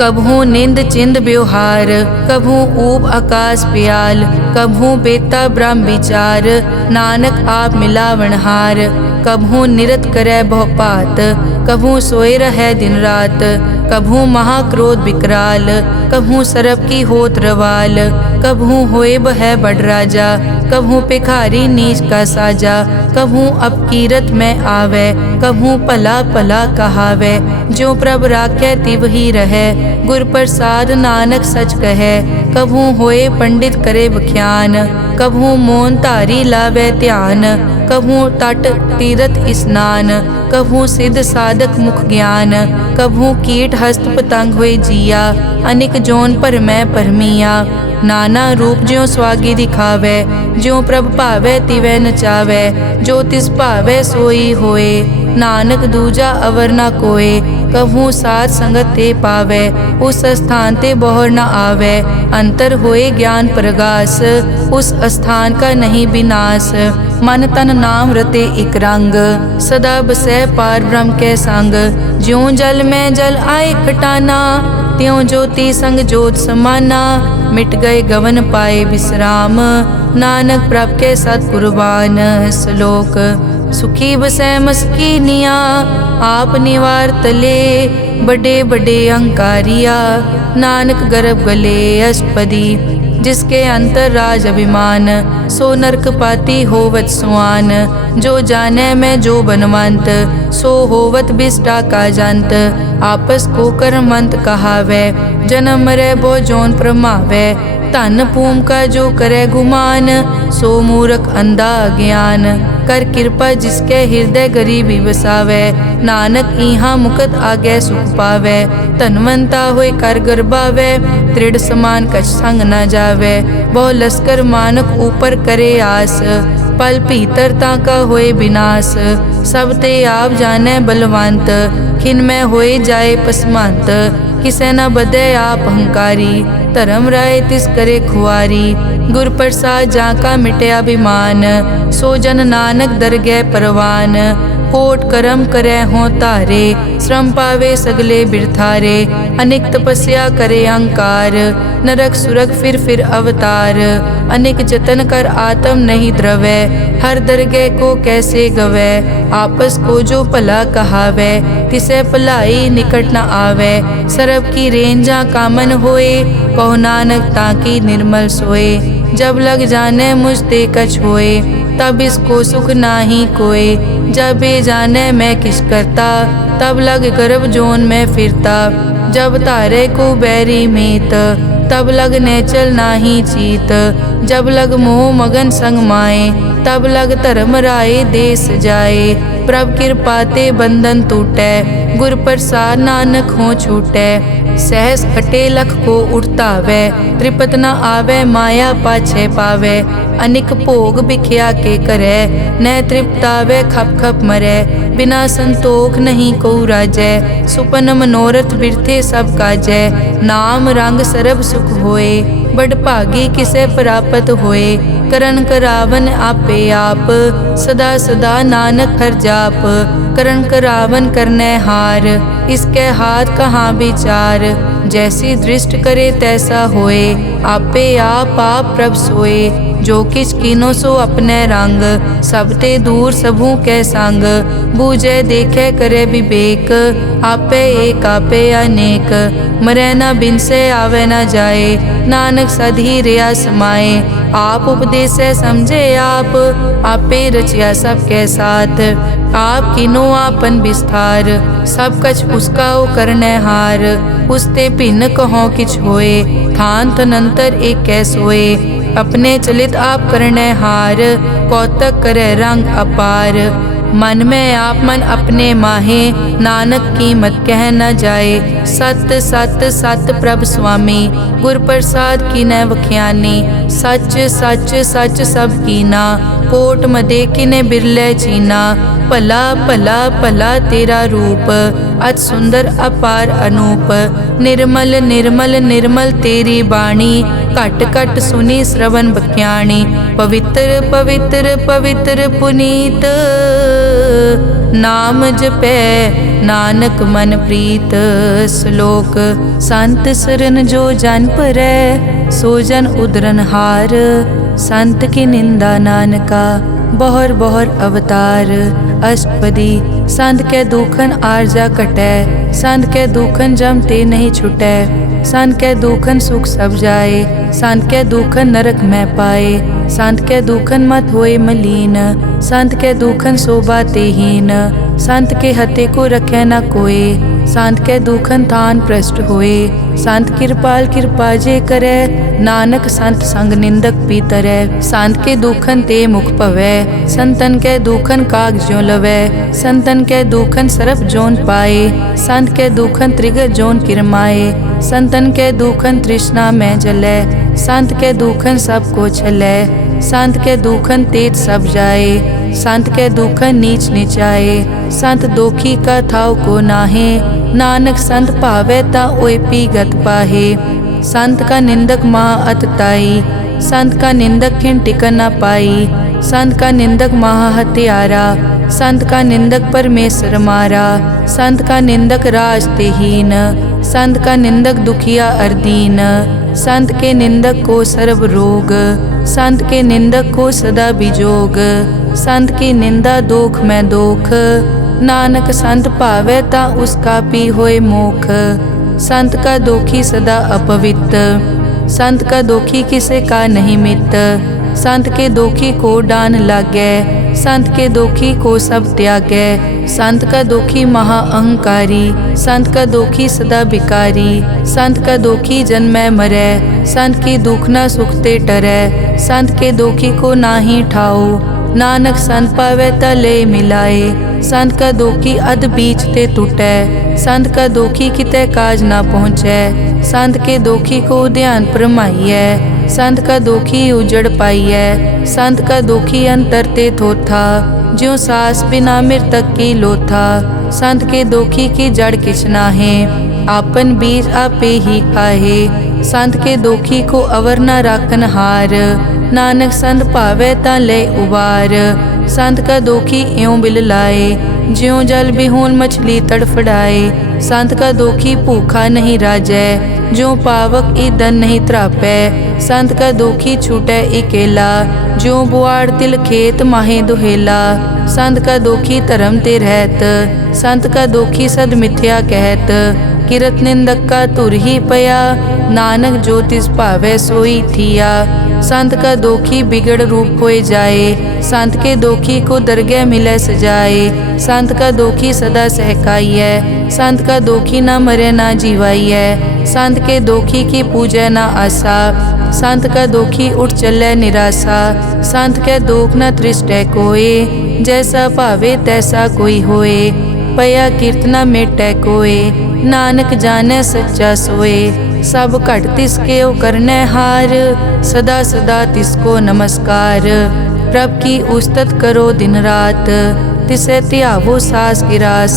कभू निंद चिंद व्यवहार, कभू ऊब आकाश प्याल। कभू बेता ब्रह्म विचार, नानक आप मिलावनहार। कभू निरत करै बहु पात, कभू सोए रहै दिन रात। कभू महाक्रोध विकराल, कभू सरब की होत रवाल। कभू होए बह बड़ राजा, कभू भिखारी नीच का साजा, कभू अपकीरत में आवे, कभू भला भला कहावे। ज्यों प्रभ राखै तिव ही रहे, गुर प्रसाद नानक सच कहे। कभू होए पंडित करे बख्यान, कभू मौन धारी लावे ध्यान, कभू तट तीरथ स्नान, कभू सिद्ध साधक मुख ज्ञान, कभू कीट हस्त पतंग होए जिया, अनिक जोन पर मैं परमिया। नाना रूप ज्यों स्वागी दिखावे, ज्यों प्रभ भावे तिवै नचावे, जो तिस भावे सोई होए, नानक दूजा अवर न कोए। कभू साध संगत ते पावे, उस स्थान ते बोहर न आवे, अंतर होए ज्ञान प्रगास, उस स्थान का नहीं विनाश। मन तन नाम रते एक रंग, सदा बसै पार ब्रह्म के संग। ज्यों जल में जल आए खटाना, त्यों ज्योति संग जोत समाना। मिट गए गवन पाए विश्राम, नानक प्रभ के सतकुर्बान। श्लोक सुखी बसै मस्कीनिया, आप निवार तले, बड़े बड़े अहंकारिया, नानक गर्भ गले अष्टपदी। जिसके अंतर राज अभिमान, सो नरक पाती होवत सुआन। जो जाने में जो बनवंत, सो होवत बिष्टा का जंत। आपस को कर्मंत कहावे, जन्म मरे बो जोन प्रमावे। धन भूम का जो करे गुमान, सो मूर्ख अंधा ज्ञान। कर कृपा जिसके हृदय गरीबी बसावे, नानक इहाँ मुकत आगे सुख पावे। धनवंता होए कर गर्भावे, दृढ़ समान कछ संग न जावे। बहु लश्कर मानक ऊपर करे आस, पल भीतरता का होए विनाश। सब ते आप जाने बलवंत, खिन में होए जाए पसमंत। किसे न बदे आप अहंकारी, धर्म राय तिस करे खुआरी। गुर प्रसाद जाका मिटे अभिमान, सो जन नानक दरगह परवान। कोट कर्म करे हों तारे, श्रम पावे सगले बिरथारे। अनेक तपस्या करे अहंकार, नरक सुरग फिर अवतार। अनेक जतन कर आत्म नहीं द्रवे, हर दरगह को कैसे गवे। आपस को जो भला कहावे, तिसे भलाई निकट न आवे। सरब की रेंजा कामन होए, कहो नानक ताकि निर्मल सोए। जब लग जाने मुझ ते कछ होए, तब इसको सुख नाही कोए। जब ये जाने मैं किस करता, तब लग गर्भ जोन में फिरता। जब तारे को बैरी मीत, तब लग नेचल नाही चीत। जब लग मोह मगन संग माए, तब लग धर्म राय देश जाए। प्रभ कृपा ते बंधन टूटे, गुर प्रसाद नानक हो छूटे। सहस खटे लख को उठतावे, त्रिपत न आवे माया पाछे पावे। अनिक भोग बिख्या के करे, न तृप्तावे खप खप मरे। बिना संतोख नहीं को राजै, सुपन मनोरथ बिरथे सब काजै। नाम रंग सरब सुख होए, बड़ भागी किसे प्राप्त होए। करन करावन आपे आप, सदा सदा नानक हर जाप। करन करावन करने हार, इसके हाथ कहाँ विचार। जैसी दृष्ट करे तैसा होए, आपे आप प्रभ सोए। जो किछ कीनो सो अपने रंग, सब ते दूर सबू के संग। बूझे देखे करे विवेक, आपे एक आपे अनेक। मरे न बिन से आवे न जाए, नानक सधी रिया समाए। आप उपदेश समझे आप, आपे रचिया सबके साथ। आप किनो आपन विस्तार, सब कछ उसका ओ करने हार। उसते भिन्न कहो किछ होए, थान तनंतर एक कै सोए। अपने चलित आप करने हार, कौतक करे रंग अपार। मन में आप मन अपने माहे, नानक कीमत कह न जाए। सत सत सत प्रभ स्वामी, गुर प्रसाद की न वख्यानी। सच सच सच सब कीना, कोट मदे किने बिरले चीना। भला भला भला तेरा रूप, अति सुंदर अपार अनूप। निर्मल निर्मल निर्मल तेरी बाणी, घट घट सुनी श्रवण बख्याणी। पवित्र पवित्र पवित्र पुनीत, नाम जपै नानक मन प्रीत। श्लोक संत सरन जो जन परै, सो जन उदरन हार। संत की निंदा नानका, बहर बहर अवतार। अष्टपदी संत के दुखन आरजा कटै, संत के दुखन जम ते नहीं छुटै। संत कै दुखन सुख सब जाए, संत कै दुखन नरक में पाए, संत कै दुखन मत होए मलीन, संत कै दुखन शोभा तेहीन, संत के हते को रखे न कोय, संत कै दुखन थान प्रष्ट होए, संत कृपाल कृपा जे करे, नानक संत संग निंदक पीतरै, संत के दुखन ते मुख पवै, संतन कै दुखन काग ज्यों लवै, संतन कै दुखन सरप जोन पाए, संत कै दुखन त्रिगत जोन किरमाए, संतन कै दुखन तृष्णा में जलै, संत कै दुखन सब को छलै, संत कै दुखन तेज सब जाए, संत कै दुखन नीच नीचाए, संत दोखी का थाव को नाहे, नानक संत भावै ता ओय पी गत पाहे, संत का निंदक महा अतताई, संत का निंदक खिन टिकन न पाई, संत का निंदक महा हत्यारा, संत का निंदक परमेश्वर मारा, संत का निंदक राज तेहीन, संत का निंदक दुखिया अर्दीन, संत के निंदक को सर्व रोग, संत के निंदक को सदा बिजोग, संत की निंदा दोख में दोख, नानक संत भावै ता उसका पी होए मोख, संत का दोखी सदा अपवित्र, संत का दोखी किसे का नहीं मित, संत के दोखी को डान लागै, संत के दोखी को सब त्यागै, संत का दोखी महा अहंकारी, संत का दोखी सदा बिकारी, संत का दोखी जन्मै मरै, संत की दुख न सुखते टरै, संत के दोखी को नाही ठाओ, नानक संत पावै ता ले मिलाए, संत का दोखी अध बीच ते टूटै, संत का दोखी कितै काज ना पहुँचै, संत के दोखी को ध्यान परमाइयै, संत का दोखी उजड़ पाइयै, संत का दोखी अंतर ते थोथा, ज्यों सास बिना मृतक की लोथा, संत के दोखी की जड़ किछ नाहे, आपन बीज आपे ही खाहे, संत के दोखी को अवर न राखन हार, नानक संत भावै ता ले उबार, संत का दोखी इयों बिल लाए, ज्यों जल बिहून मछली तड़फड़ाए, संत का दोखी भूखा नहीं राजै, ज्यों पावक ईदन नहीं त्रापै, संत का दोखी छूटै इकेला, ज्यों बुआड़ तिल खेत माहे दुहेला, संत का दोखी धर्म ते रहत, संत का दोखी सद मिथ्या कहत, किरत निंदक का तुर ही पया, नानक जो तिस भावै सोई थिया, संत का दोखी बिगड़ रूप होए जाए, संत के दोखी को दरगह मिलै सजाए, संत का दोखी सदा सहकाइयै, संत का दोखी ना मरे ना जीवाइयै, संत के दोखी की पूजै ना आसा, संत का दोखी उठ चलै निराशा, संत के दोख न तृष्टै कोय, जैसा भावे तैसा कोई होए, पया कीर्तना मिटै कोय, नानक जानै सच्चा सोए, सब घट तिसके ओ करनै हार, सदा सदा तिसको नमस्कार, प्रभ की उस्तत करो दिन रात, तिसे त्यावो सास गिरास,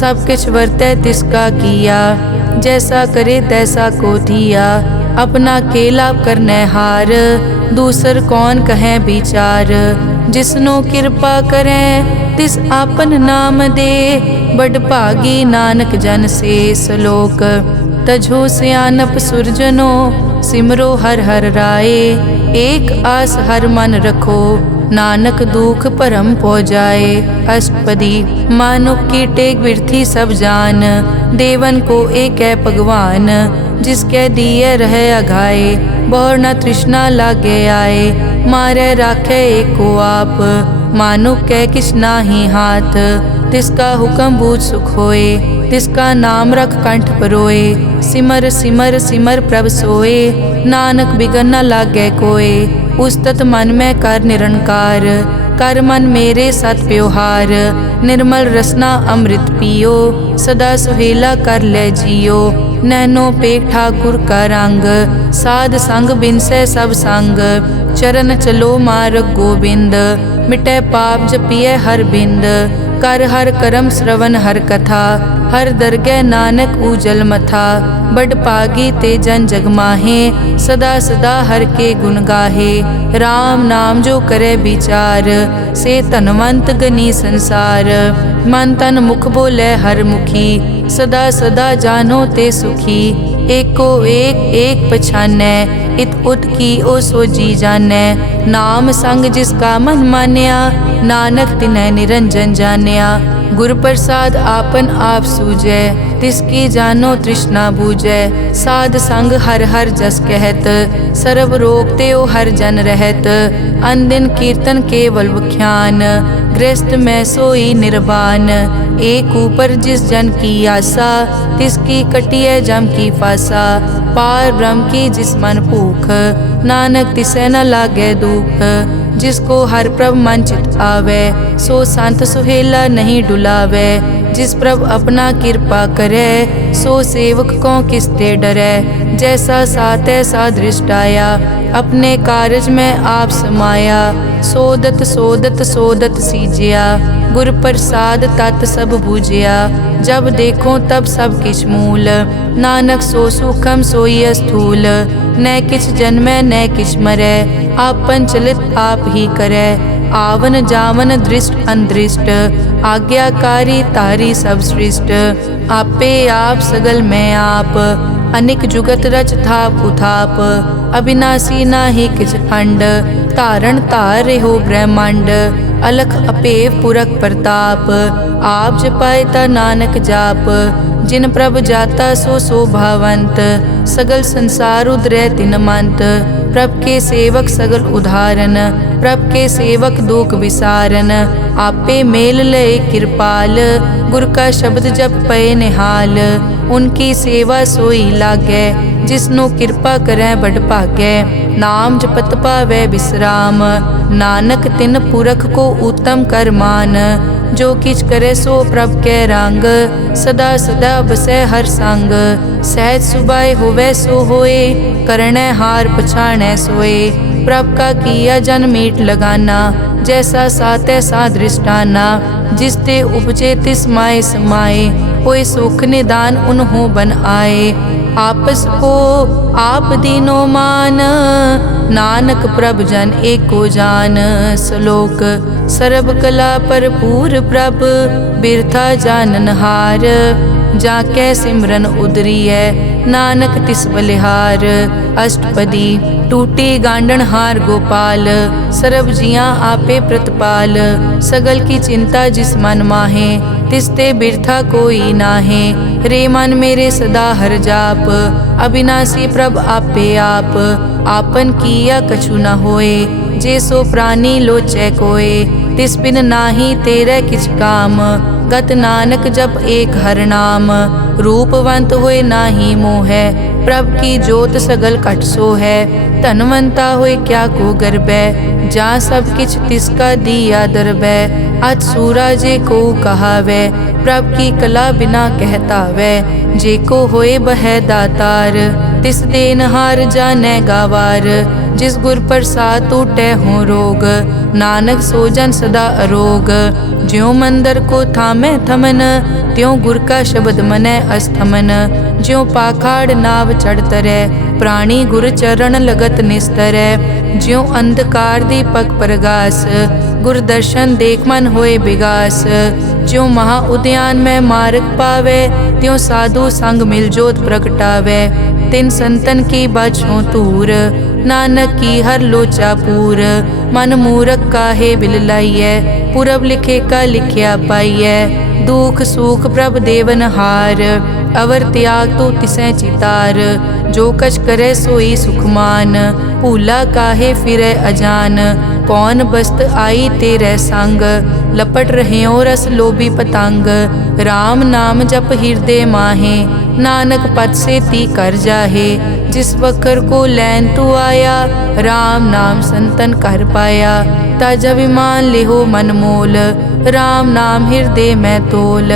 सब किछ वर्तै तिसका किया, जैसा करे तैसा को दिया, अपना केला करनै हार, दूसर कौन कहे विचार, जिसनो कृपा करें तिस आपन नाम दे, बड़ भागी नानक जन से सलोक, तजो सियानप सुरजनो, सिमरो हर हर राय, एक आस हर मन रखो, नानक दुख परम पौ जाए, अष्टपदी मानुक की टेक बिरथी सब जान, देवन को एक है भगवान, जिसके दिए रहे अघाए, बहुर न तृष्णा लागे आए, मारे राखे एको आप, मानुक कै किछ नाही हाथ, तिसका हुक्म बूझ सुख होए, तिसका नाम रख कंठ परोए, सिमर सिमर सिमर प्रभ सोए, नानक बिगन न लागै कोय, उस्तत मन में कर निरंकार, कर मन मेरे सत प्योहार, निर्मल रसना अमृत पियो, सदा सुहेला कर ले जियो, नैनो पेख ठाकुर का रंग, साध संग बिनसै सब संग, चरण चलो मार्ग गोबिंद, मिटै पाप जपिए हर बिंद, कर हर करम श्रवण हर कथा, हर दरगह नानक उजल मथा, बड़ पागी ते जन जग माहे, सदा सदा हर के गुण गाहे, राम नाम जो करे विचार, से धनवंत गनी संसार, मन तन मुख बोले हर मुखी, सदा सदा जानो ते सुखी, एको एक एक पछानै, इत उत की ओ सो जी जानै। नाम संग जिसका मन मान्या, नानक तिनै निरंजन जान्या। गुर प्रसाद आपन आप सूझै, तिसकी जानो तृष्णा बूझै। साध संग हर हर जस कहत, सर्व रोग त्यो हर जन रहत। अन दिन कीर्तन केवल बख्यान, गृहस्थ में सोई निर्वाण। एक ऊपर जिस जन की आशा, तिसकी कटिय जम की फासा। पार ब्रह्म की जिस मन भूख, नानक तिसै न लागे दुख। जिसको हर प्रभ मन चित आवे, सो संत सुहेला नहीं डुलावे। जिस प्रभ अपना कृपा करे, सो सेवक को किसते डरे। जैसा सात ऐसा दृष्ट आया, अपने कारज में आप समाया। सोदत सोदत सोदत सीजिया, गुर प्रसाद तत् सब बूझिया। जब देखो तब सब किछ मूल, नानक सो सूखम सोई स्थूल। न किछ जन्मै न किछ मरै, आपन चलित आप ही करे। आवन जावन दृष्ट अनदृष्ट, आज्ञाकारी तारी सब सृष्ट। आपे आप सगल में आप, अनिक जुगत रच थाप उथाप। अविनाशी नाहि किछ खंड, तारण तार रहो ब्रह्मांड। अलख अपेव पुरख प्रताप, आप जपाए ता नानक जाप। जिन प्रभ जाता सो शोभावंत, सगल संसार उदरै तिन मंत। प्रभ के सेवक सगल उदाहरण, प्रभ के सेवक दुख विसारन। आपे मेल लय कृपाल, गुर का शब्द जप पए निहाल। उनकी सेवा सोई लागै, जिसनो कृपा करै बड़ भागै। नाम जपत पावै विश्राम, नानक तिन पुरख को उत्तम कर मान। जो किछ करे सो प्रभ कै रंग, सदा सदा बसै हर संग। सहज सुभाए होवै सो होए, करणै हार पछाणै सोए। प्रभ का किया जन मीट लगाना, जैसा सात ऐसा दृष्टाना। जिस ते उपजे तिस माए समाए, कोई सुख निदान उन्हों बन आए। आपस को आप दीनो मान, नानक प्रभ जन एको जान। श्लोक सर्ब कला भरपूर प्रभ, बिरथा जानन हार। जाकै सिमरन उदरियै, नानक तिस बलिहार। अष्टपदी टूटी गांडन हार गोपाल, सर्ब जियां आपे प्रतिपाल। सगल की चिंता जिस मन माहे, तिसते बिरथा कोई नाहे। रे मन मेरे सदा हर जाप, अविनाशी प्रभ आपे आप। आपन किया कछु न होए, जे सो प्राणी लोचै कोय। तिस बिन नाही तेरे किछ काम, गत नानक जप एक हर नाम। रूपवंत होए नाही मोह, प्रभ की जोत सगल कट सो है। धनवंता होए क्या को गर्बै, जा सब किछ तिसका दिया दरबै। अत सूरा जे को कहावै, प्रभ की कला बिना कहतावै। जे को होए बह दातार, तिस देनहार जानै गावार। जिस गुर प्रसाद टूटै हो रोग, नानक सो जन सदा अरोग। ज्यों मंदिर को थामै थमन, त्यों गुर का शब्द मनै अस्थमन। ज्यों पाखाड़ नाव चढ़ तरै, प्राणी गुर चरण लगत निस्तरै। ज्यों अंधकार दीपक प्रगास, गुर दर्शन देख मन होए बिगास। ज्यों महा उद्यान में मार्ग पावे, त्यों साधु संग मिल जोत प्रगटावे। तिन संतन की बाछों तूर, नानक की हर लोचा पूर। मन मूरख काहे बिल लाइयै, पुरब लिखे का लिखिया पाइयै। दुख सुख प्रभ देवन हार, अवर त्याग तो तिसै चितार। जो कछ करे सोई सुखमान, भूला काहे फिरै अजान। कौन बस्त आई तेरे संग, लपट रहे रस लोभी पतंग। राम नाम जप हृदय माहे, नानक पद से ती कर जाहे। जिस वकर को लैन तू आया, राम नाम संतन कर पाया। ताजा विमान लेहो मन मोल, राम नाम हृदय में तोल।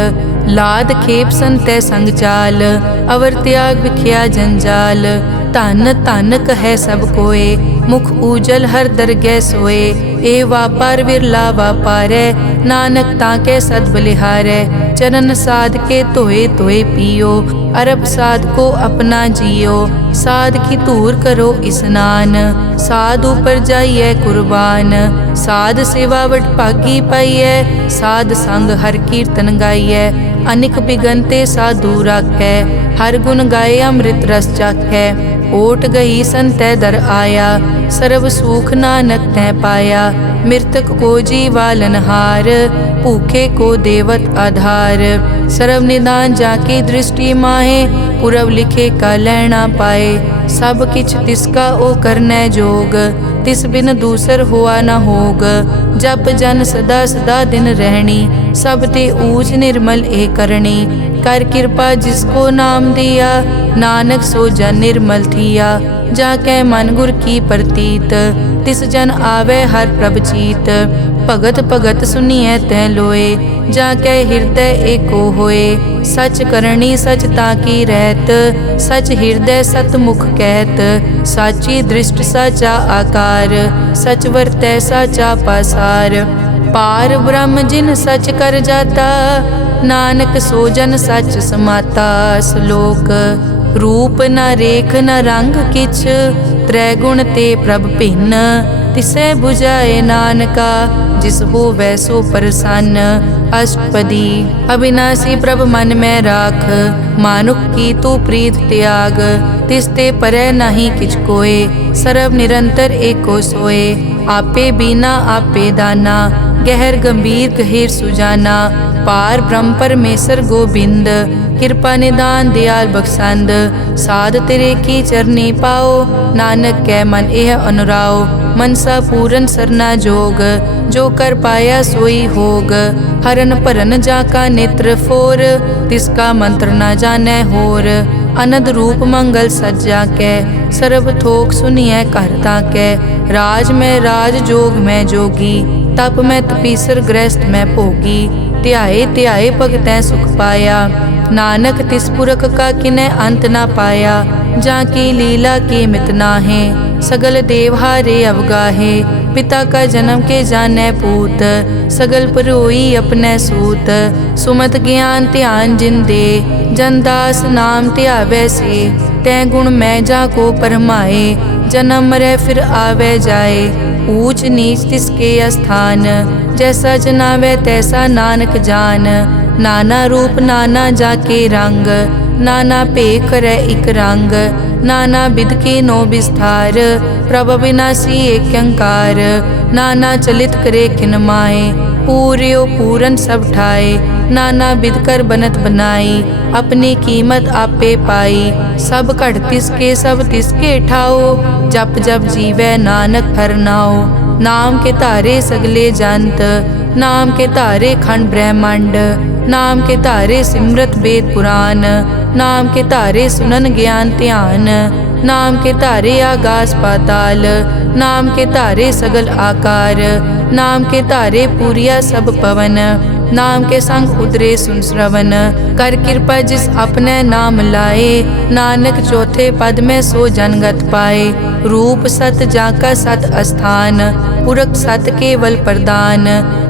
लाद खेप संतै संग चाल, अवर त्याग विख्या जंजाल। धन धन कहे सब कोय, मुख उजल हर दरगह सोए। ए वापार विरला वापारै, नानक ताके सद बलिहारै। चरण साध के धोए धोए पियो, अरब साध को अपना जियो। साध की धूर करो स्नान, साध ऊपर जाइए कुर्बान। साध सेवा वट भागी पाइयै, साध संग हर कीर्तन गाइयै। अनिक बिगन ते साधु राखै, हर गुण गाए अमृत रस चाखै। ओट गई संतै दर आया, सर्व सुख नानक तै पाया। मृतक को जीवालनहार, भूखे को देवत आधार। सर्व निदान जाकी दृष्टि माहे, पुरब लिखे का लैना पाए। सब किछ तिसका ओ करनै जोग, तिस बिन दूसर हुआ न होग। जप जन सदा सदा दिन रहनी, सब ते ऊच निर्मल ए करनी। कर कृपा जिसको नाम दिया, नानक सो जन निर्मल थिया। जाकै मन गुर की प्रतीत, तिस जन आवे हर प्रभ चीत। भगत भगत सुनिए तै लोए, जाकै हृदय एको होए। सच करनी सच ताकी रहत, सच हृदय सतमुख कहत। साची दृष्ट साचा आकार, सच वरतै साचा पासार। पार ब्रह्म जिन सच कर जाता, नानक सो जन सच समाता। श्लोक रूप न रेख न रंग किछ, त्रै गुण ते प्रभ भिन्न। तिसै बुझाए नानका, जिस होवै सो प्रसन्न। अष्टपदी अविनाशी प्रभ मन में राख, मानुख की तू प्रीत त्याग। तिस ते परै नहीं किछ कोय, सर्व निरंतर एको सोए। आपे बीना आपे दाना, गहर गंभीर गहीर सुजाना। पार ब्रह्म परमेश्वर गोबिंद, कृपा निदान दयाल बख्शंद। साध तेरे की चरनी पाओ, नानक कै मन एह अनुराओ। मनसा पूरन सरना जोग, जो कर पाया सोई होग। हरन भरन जाका नेत्र फोर, तिसका मंत्र न जानै होर। अनंद रूप मंगल सज्जा कै, सर्व थोक सुनिए कर ताकै। राज में राज जोग में जोगी, तप में तपीसर गृहस्थ में भोगी। ध्याए ध्याए भगतै सुख पाया, नानक तिस पुरख का किनै अंत ना पाया। जाकी लीला की मित नाहे, सगल देवहारे अवगाहे। पिता का जन्म के जानै पूत, सगल परोई अपने सूत। सुमत ज्ञान ध्यान जिन दे, जनदास नाम ध्यावै से। तै गुण मैं जाको परमाए, जन्म मरै फिर आवे जाए। ऊच नीच तिसके अस्थान, जैसा जनावे तैसा नानक जान। नाना रूप नाना जाके रंग, नाना भेख करे इक रंग। नाना बिध के नो विस्तार, प्रभ विनाशी एक अंकार। नाना चलित करे किन माए, पूर्यो पूरन सब ठाए। नाना बिध कर बनत बनाई, अपनी कीमत आपे पाई। सब घट तिसके सब तिसके ठाओ, जप जप जीवै नानक हर नाओ। नाम के धारे सगले जंत, नाम के धारे खंड ब्रह्मांड। नाम के धारे सिमरत वेद पुराण, नाम के धारे सुनन ज्ञान ध्यान। नाम के धारे आकाश पाताल, नाम के धारे सगल आकार। नाम के धारे पूरिया सब पवन, नाम के संग उतरे सुन श्रवण। कर कृपा जिस अपने नाम लाए, नानक चौथे पद में सो जनगत पाए। रूप सत जाका सत अस्थान, पुरख सत केवल प्रदान।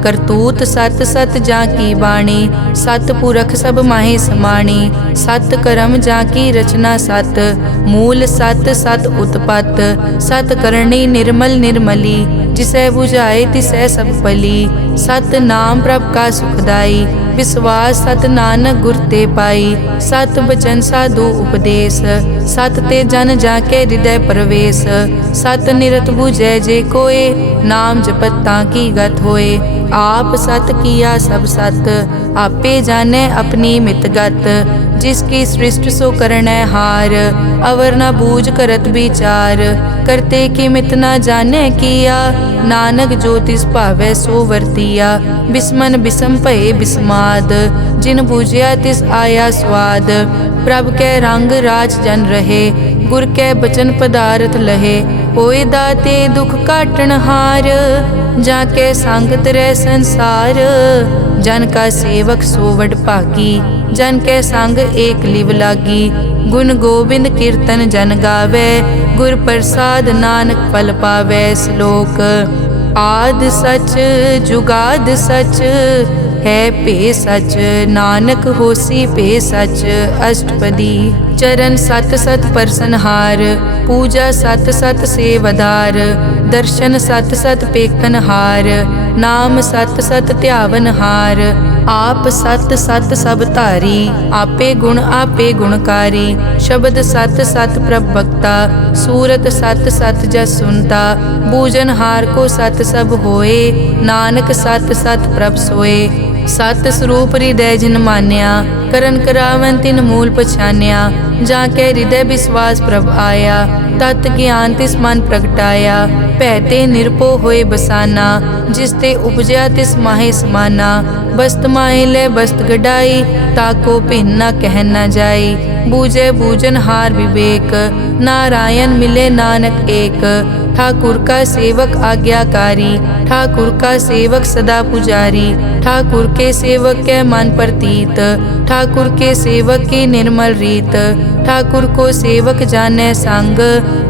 करतूत सत सत जाकी वाणी, सत पुरख सब माहे समाणी। सत कर्म जाकी रचना सत, मूल सत सत उत्पत। सत करणी निर्मल निर्मली, जिसै बुझाए तिसै सब पली। सत नाम प्रभ का सुखदाई, विश्वास सत नानक गुर ते पाई। सत बचन साधु उपदेश, सत ते जन जाके हृदय प्रवेश। सत निरत बुझै जे कोय, नाम जपत ताकी गत होए। आप सत किया सब सत, आपे जाने अपनी मित गत। जिसकी सृष्टि सो करनै हार, अवर न बूझ करत विचार। करते की मित न जाने किया, नानक जो तिस भावै सो वर्तिया। बिस्मन बिसम भये बिस्माद, जिन बूझिया तिस आया स्वाद। प्रभ कै रंग राज जन रहे, गुर कै बचन पदार्थ लहे। होए दाते दुख काटन हार, जाके संग तरै संसार। जन का सेवक सो वड भागी, जन के संग एक लिव लागी। गुण गोबिंद कीर्तन जन गावे, गुर प्रसाद नानक फल पावे। श्लोक आद सच जुगाद सच, है पे सच नानक होसी पे सच। अष्टपदी चरण सत सत परसनहार, पूजा सत सत सेवदार। दर्शन सत सत पेखनहार, नाम सत सत ध्यावनहार। आप सत सत सब धारी, आपे गुणकारी। शब्द सत सत प्रभ भक्ता, सूरत सत सत जस सुनता। बूझन हार को सत सब होए, नानक सत सत प्रभ सोए। सत स्वरूप हृदय जिन मान्या, करन करावन तिन मूल पछान्या। जाके हृदय विश्वास प्रभ आया, तत् ज्ञान तिस मन प्रगटाया। भैते निरपो होए बसाना, जिस ते उपजया तिस माहे समाना। बस्त माहे ले बस्त गडाई, ताको भिन्न न कह न जाई। बूझे बूझन हार विवेक, नारायण मिले नानक एक। ठाकुर का सेवक आज्ञाकारी, ठाकुर का सेवक सदा पुजारी। ठाकुर के सेवक के मन प्रतीत, ठाकुर के सेवक की निर्मल रीत। ठाकुर को सेवक जाने संग,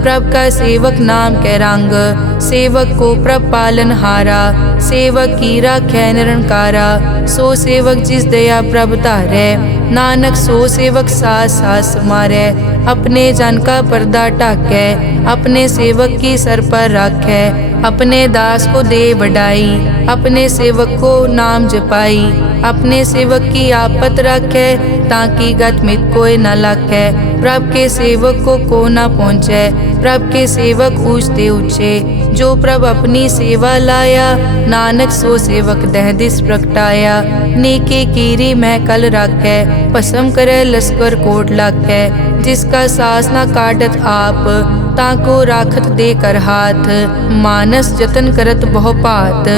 प्रभ का सेवक नाम के रंग। सेवक को प्रभ पालन हारा, सेवक की राखै निरंकारा। सो सेवक जिस दया प्रभ धारै, नानक सो सेवक सास सास समारै। अपने जन का पर्दा ढाकै, अपने सेवक की सर पर राखै। अपने दास को दे बढ़ाई, अपने सेवक को नाम जपाई। अपने सेवक की आपत राखै, ताकि गत मित कोई न लाखै। प्रभ के सेवक को न पहुँचै, प्रभ के सेवक ऊंचते ऊंचे। जो प्रभ अपनी सेवा लाया, नानक सो सेवक दह दिस प्रगटाया। नेके कीरी महकल राखै, भस्म करे लश्कर कोट लाखै। जिसका सास न काटत आप, ताको राखत दे कर हाथ। मानस जतन करत बहु भात,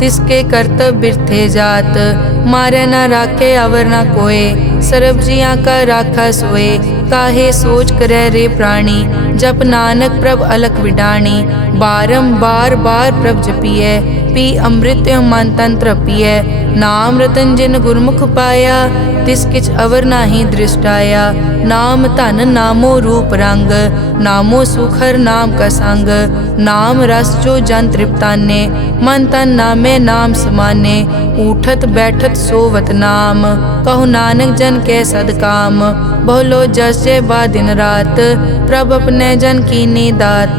तिसके करतब बिरथे जात। मारे न राखे अवर न कोय, सर्ब जियां का राखा सोए। काहे सोच करे रे प्राणी, जप नानक प्रभ अलख विडाणी। बारंबार बार प्रभ जपिए, पी अमृत मन तन तृपिए। नाम रतन जिन गुरमुख पाया, तिस किछ अवर नाही दृष्टाया। नाम धन नामो रूप रंग, नामो सुखर नाम का संग। नाम रस जो जन तृप्ताने, मन तन नामे नाम समाने। उठत बैठत सोवत नाम, कहु नानक जन के सदकाम। बहुलो जस जय बा दिन रात, प्रभ अपने जन कीनी दात।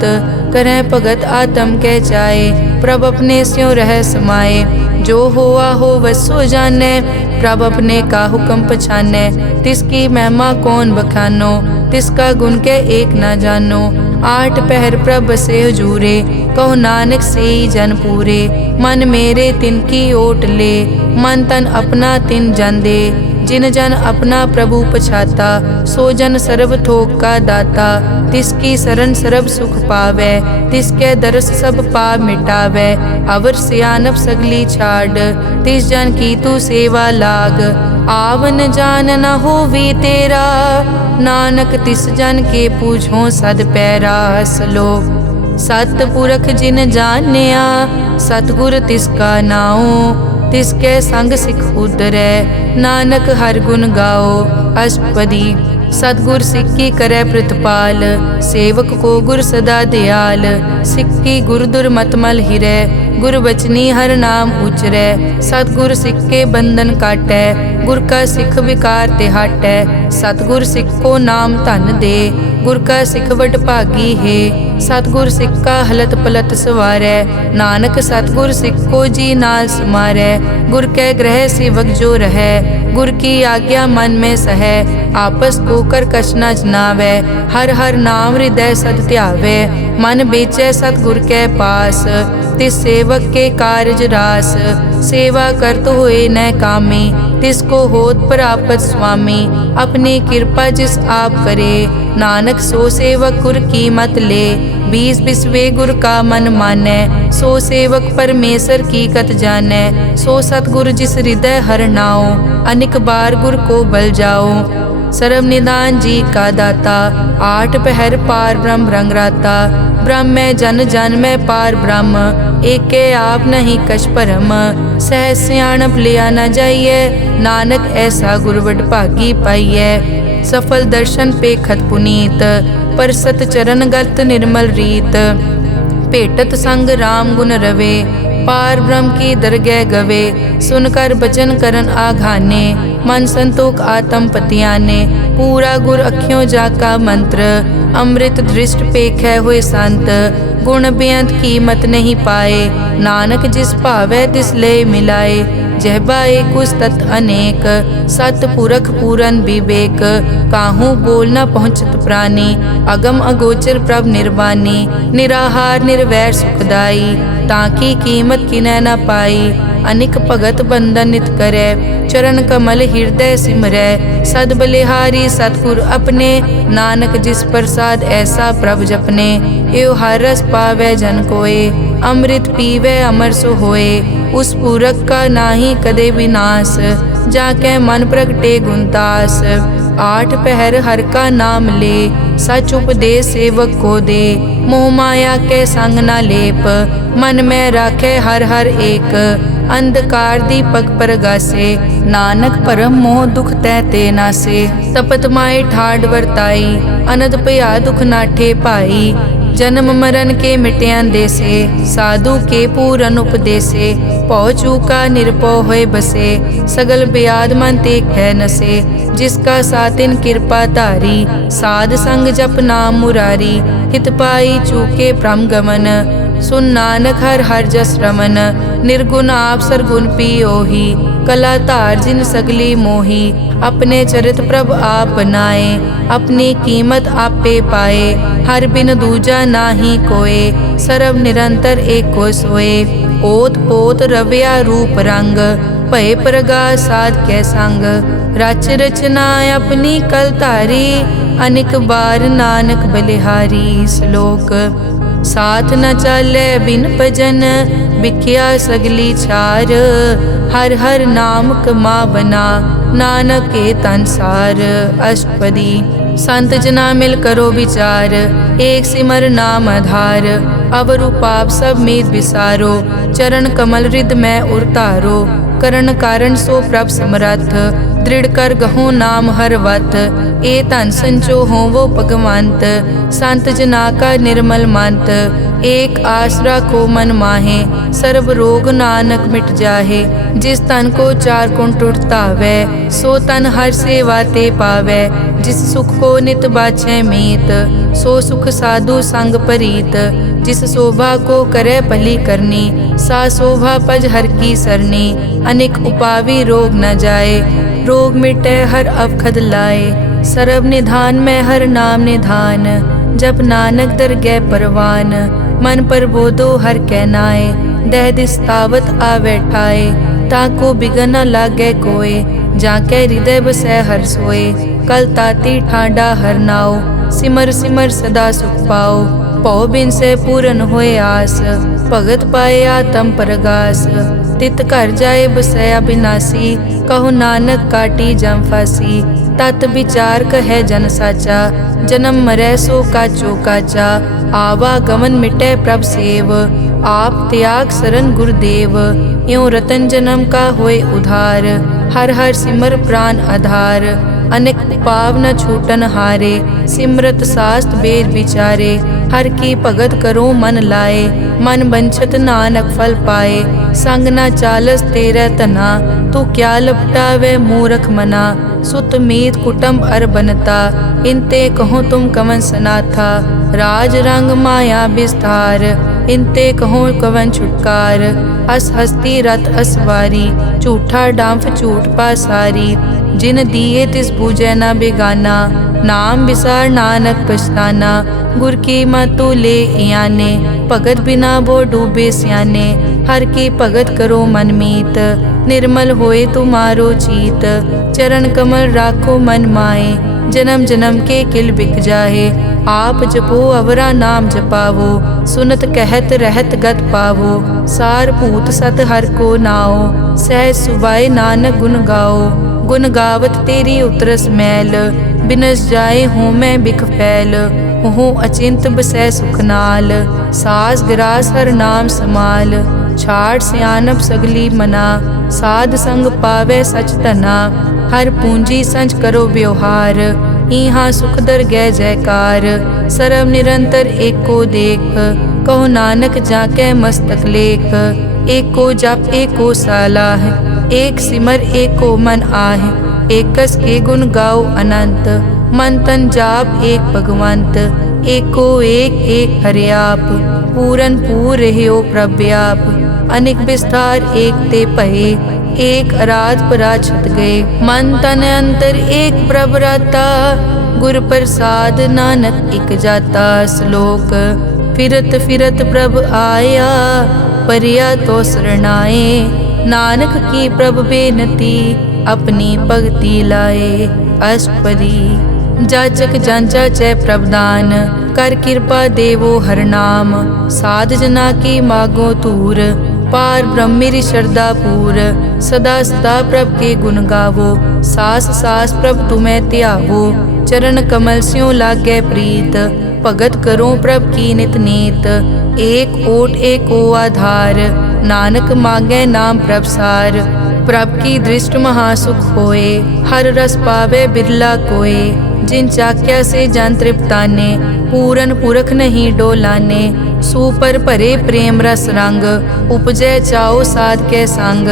करें भगत आत्म के जाए, प्रभ अपने स्यों रह समाए। जो होआ हो वसो जाने, प्रभ अपने का हुक्म पछाने। तिसकी महिमा कौन बखानो, तिसका गुण के एक न जानो। आठ पहर प्रभ से हजूरे, कहो नानक से ही जन पूरे। मन मेरे तिनकी ओट ले, मन तन अपना तिन जन दे। जिन जन अपना प्रभु पछाता, सो जन सर्व थोक का दाता। तिसकी शरण सर्व सुख पावे, तिसके दरस सब पाप मिटावे। अवर सियानप सगली छाड़, तिस जन की तू सेवा लाग। आवन जान न होवी तेरा, नानक तिस जन के पूछो सद पैरा। सलोक सतपुरख जिन जानिया, सतगुर तिसका नाओ। तिसके संग सिख उतरै, नानक हर गुण गाओ। अष्टपदी सतगुर सिक्की करे प्रतिपाल, सेवक को गुर सदा दयाल। सिक्की गुर दुर्मतमल हिरै, गुर बचनी हर नाम उचरै। सतगुर सिख के बंधन काटै, गुर का सिख विकार ते हटै। सतगुर सिख को नाम धन दे, गुर का सिख वड भागी है। सतगुर सिख का हलत पलत सवारै, नानक सतगुर सिख को जी नाल समारै। गुर के ग्रह सेवक जो रहै, गुर की आज्ञा मन में सहै। आपस को कर कछ न जनावै, हर हर नाम हृदय सद ध्यावै। मन बेचै सतगुर के पास, तिस सेवक के कारज रास। सेवा करत होए न कामी, तिसको होत प्रापत स्वामी। अपनी कृपा जिस आप करे, नानक सो सेवक गुर की मत ले। बीस बिसवे गुर का मन मानै, सो सेवक परमेश्वर की कत जानै। सो सतगुर जिस हृदय हर नाओ, अनिक बार गुर को बल जाओ। सर्व निदान जी का दाता, आठ पहर पार ब्रह्म रंगराता। ब्रह्म में जन जन में पार ब्रह्म, एके आप नहीं कछ परम। सह सियाणप लिया न जाइए, नानक ऐसा गुरवड भागी पाइए। सफल दर्शन पेखत पुनीत, परसत चरण गत निर्मल रीत। भेटत संग राम गुण रवे, पार ब्रह्म की दरगह गवे। सुनकर बचन करन आघाने, मन संतोख आत्म पतियाने। पूरा गुर अखियों जाका मंत्र, अमृत दृष्ट पेखै हुए संत। गुण बेअंत कीमत नहीं पाए, नानक जिस भावै तिस ले मिलाए। जहबा एक उस्तत अनेक, सत पुरख पूरन विवेक, काहू बोल न पहुँचत प्राणी, अगम अगोचर प्रभ निर्वाणी, निराहार निर्वैर सुखदाई, ताकी कीमत किनै न पाई, अनिक भगत बंदन नित करै, चरण कमल हृदय सिमरै, सद बलिहारी सतगुर अपने, नानक जिस प्रसाद ऐसा प्रभ जपने, एव हर रस पावै जन कोय, अमृत पीवै अमर सो होए, उस पूरक का नाही कदे विनाश, जाकै मन प्रगटे गुणतास, आठ पहर हर का नाम ले, सच उपदेश सेवक को दे, मोह माया के संग न लेप, मन में राखे हर हर एक, अंधकार दीपक परगासे, नानक परम मोह दुख तै ते नासे, तपत माए ठाड वर्ताई, अनद भया दुख नाठे पाई, जन्म मरण के मिट्यां देसे, साधु के पूरन उपदेसे, पौ चूका निरपौ होए बसे, सगल ब्याद मन देखै नसे, जिसका सातिन कृपा धारी, साध संग जप नाम मुरारी, हित पाई चूके भ्रम गमन, सुन नानक हर हर जस रमन, निर्गुण आप सरगुण पियोही, कला धार जिन सगली मोही, अपने चरित प्रभ आप बनाए, अपनी कीमत आपे पाए, हर बिन दूजा नाही कोय, सर्व निरंतर एको सोए, ओत पोत रव्या रूप रंग, भय प्रगास साध के संग, रच रचना अपनी कल धारी, अनिक बार नानक बलिहारी। श्लोक साथ न चाले बिन भजन, बिख्या सगली छार, हर हर नाम कमावना, नानक के तनसार। अष्टपदी संत जना मिल करो विचार, एक सिमर नाम आधार, अवर पाप सब मीत विसारो, चरण कमल रिद में उरतारो, करण कारण सो प्रभ समरथ, दृढ़ कर गहो नाम हर वत, ए धन संचो हो वो भगवंत, संत जना का निर्मल मंत, एक आसरा को मन माहे, सर्व रोग नानक मिट जाहे, जिस तन को चार कुण टुटतावै, सो तन हर सेवा ते पावै, जिस सुख को नित बाछै मीत, सो सुख साधु संग परीत, जिस शोभा को करे भली करनी, सा शोभा पज हर की सरनी, अनेक उपावी रोग न जाए, रोग मिटे हर अवखद लाए, सर्व निधान में हर नाम निधान, जब नानक दरगह परवान, मन पर बोधो हर कहनाए, दह दिस तावत आवे ठाए, ताको बिगन न लागे कोय, जाके हृदय बसै हर सोए, कल ताती ठाडा हर नाओ, सिमर सिमर सदा सुख पाओ, पौ बिन से पूरन होए आस, भगत पाए आत्म परगास, तित घर जाए बसया बिनासी, कहो नानक काटी जम फासी, तत विचार कहे जन साचा, जन्म मरै सो काचो काचा, आवागमन मिटे प्रभ सेव, आप त्याग शरण गुरुदेव, यों रतन जन्म का होए उधार, हर हर सिमर प्राण आधार, अनेक पाव न छूटन हारे, सिमरत शास्त्र वेद विचारे, हर की भगत करो मन लाए, मन बंछत नानक फल पाए, संग न चालस तेरे तना, तू क्या लपटावे मूरख मना, सुत मीत कुटुंब अर बनता, इनते कहो तुम कवन सनाथा, राज रंग माया विस्तार, इनते कहो कवन छुटकार, अस हस्ती रथ असवारी, झूठा डांफ झूठ पासारी, जिन दिए तिस पूजै न बेगाना, नाम विसार नानक पछताना, गुर की मतु ले इयाने, भगत बिना वो डूबे स्याने, हर की भगत करो मन मीत, निर्मल होए तुम्हारो चीत, चरण कमल राखो मन माए, जन्म जन्म के किल बिक जाहे, आप जपो अवरा नाम जपावो, सुनत कहत रहत गत पावो, सार भूत सत हर को नाओ, सहज सुबाए नानक गुण गाओ, गुण गावत तेरी उतरस मैल, बिनस जाए हूँ मैं बिख फैल, हूँ अचिंत बसै सुख नाल, सास गिरास हर नाम समाल, छाड़ सियानप सगली मना, साध संग पावे सच धना, हर पूंजी संच करो व्यवहार, इहाँ सुख दर गै जयकार, सर्व निरंतर एको देख, कहो नानक जाके मस्तक लेख, एको जप एको सालाह, एक सिमर एको मन आह, एकस के गुण गाओ अनंत, मन तन जाप एक भगवंत, एको एक एक हरियाप, पूरन पूर रहियो प्रव्याप, अनिक विस्तार एक ते पहे, एक अराध पराछत गए। मन तन अंतर एक प्रभ राता, गुर प्रसाद नानक इक जाता। श्लोक फिरत फिरत प्रभ आया, परिया तो शरणाए। नानक की प्रभ बेनती, अपनी भगति लाए। अष्टपदी जाचक जांचा चै प्रभदान, कर कृपा देवो हर नाम। साध जना की मागो तूर, पार ब्रह्म मेरी श्रद्धा पूर। सदा सदा प्रभ के गुण गावो, सास सास प्रभ तुम्हें त्यावो। चरण कमल स्यों लागे प्रीत, भगत करो प्रभ की नित नीत। एक ओट एक ओ आधार, नानक मांगे नाम प्रभ सार। प्रभ की दृष्ट महासुख होए, हर रस पावे बिरला कोय। जिन चाक्या से जान तृप्ताने, पूरन पुरख नहीं डोलाने। सुपर भरे प्रेम रस रंग, उपजै चाओ साध के संग।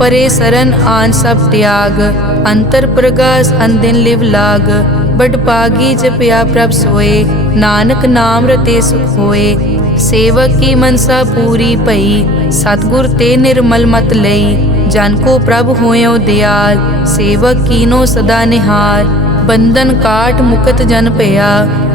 परे सरन आन सब त्याग, अंतर प्रगास अनदिन लिव लाग। बड़ पागी जपया प्रभ सोए, नानक नाम रते सुख होए। सेवक की मनसा पूरी पई, सतगुर ते निर्मल मत लई। जन को प्रभ होयो दयाल, सेवक कीनो सदा निहाल। बंधन काट मुकत जन पया,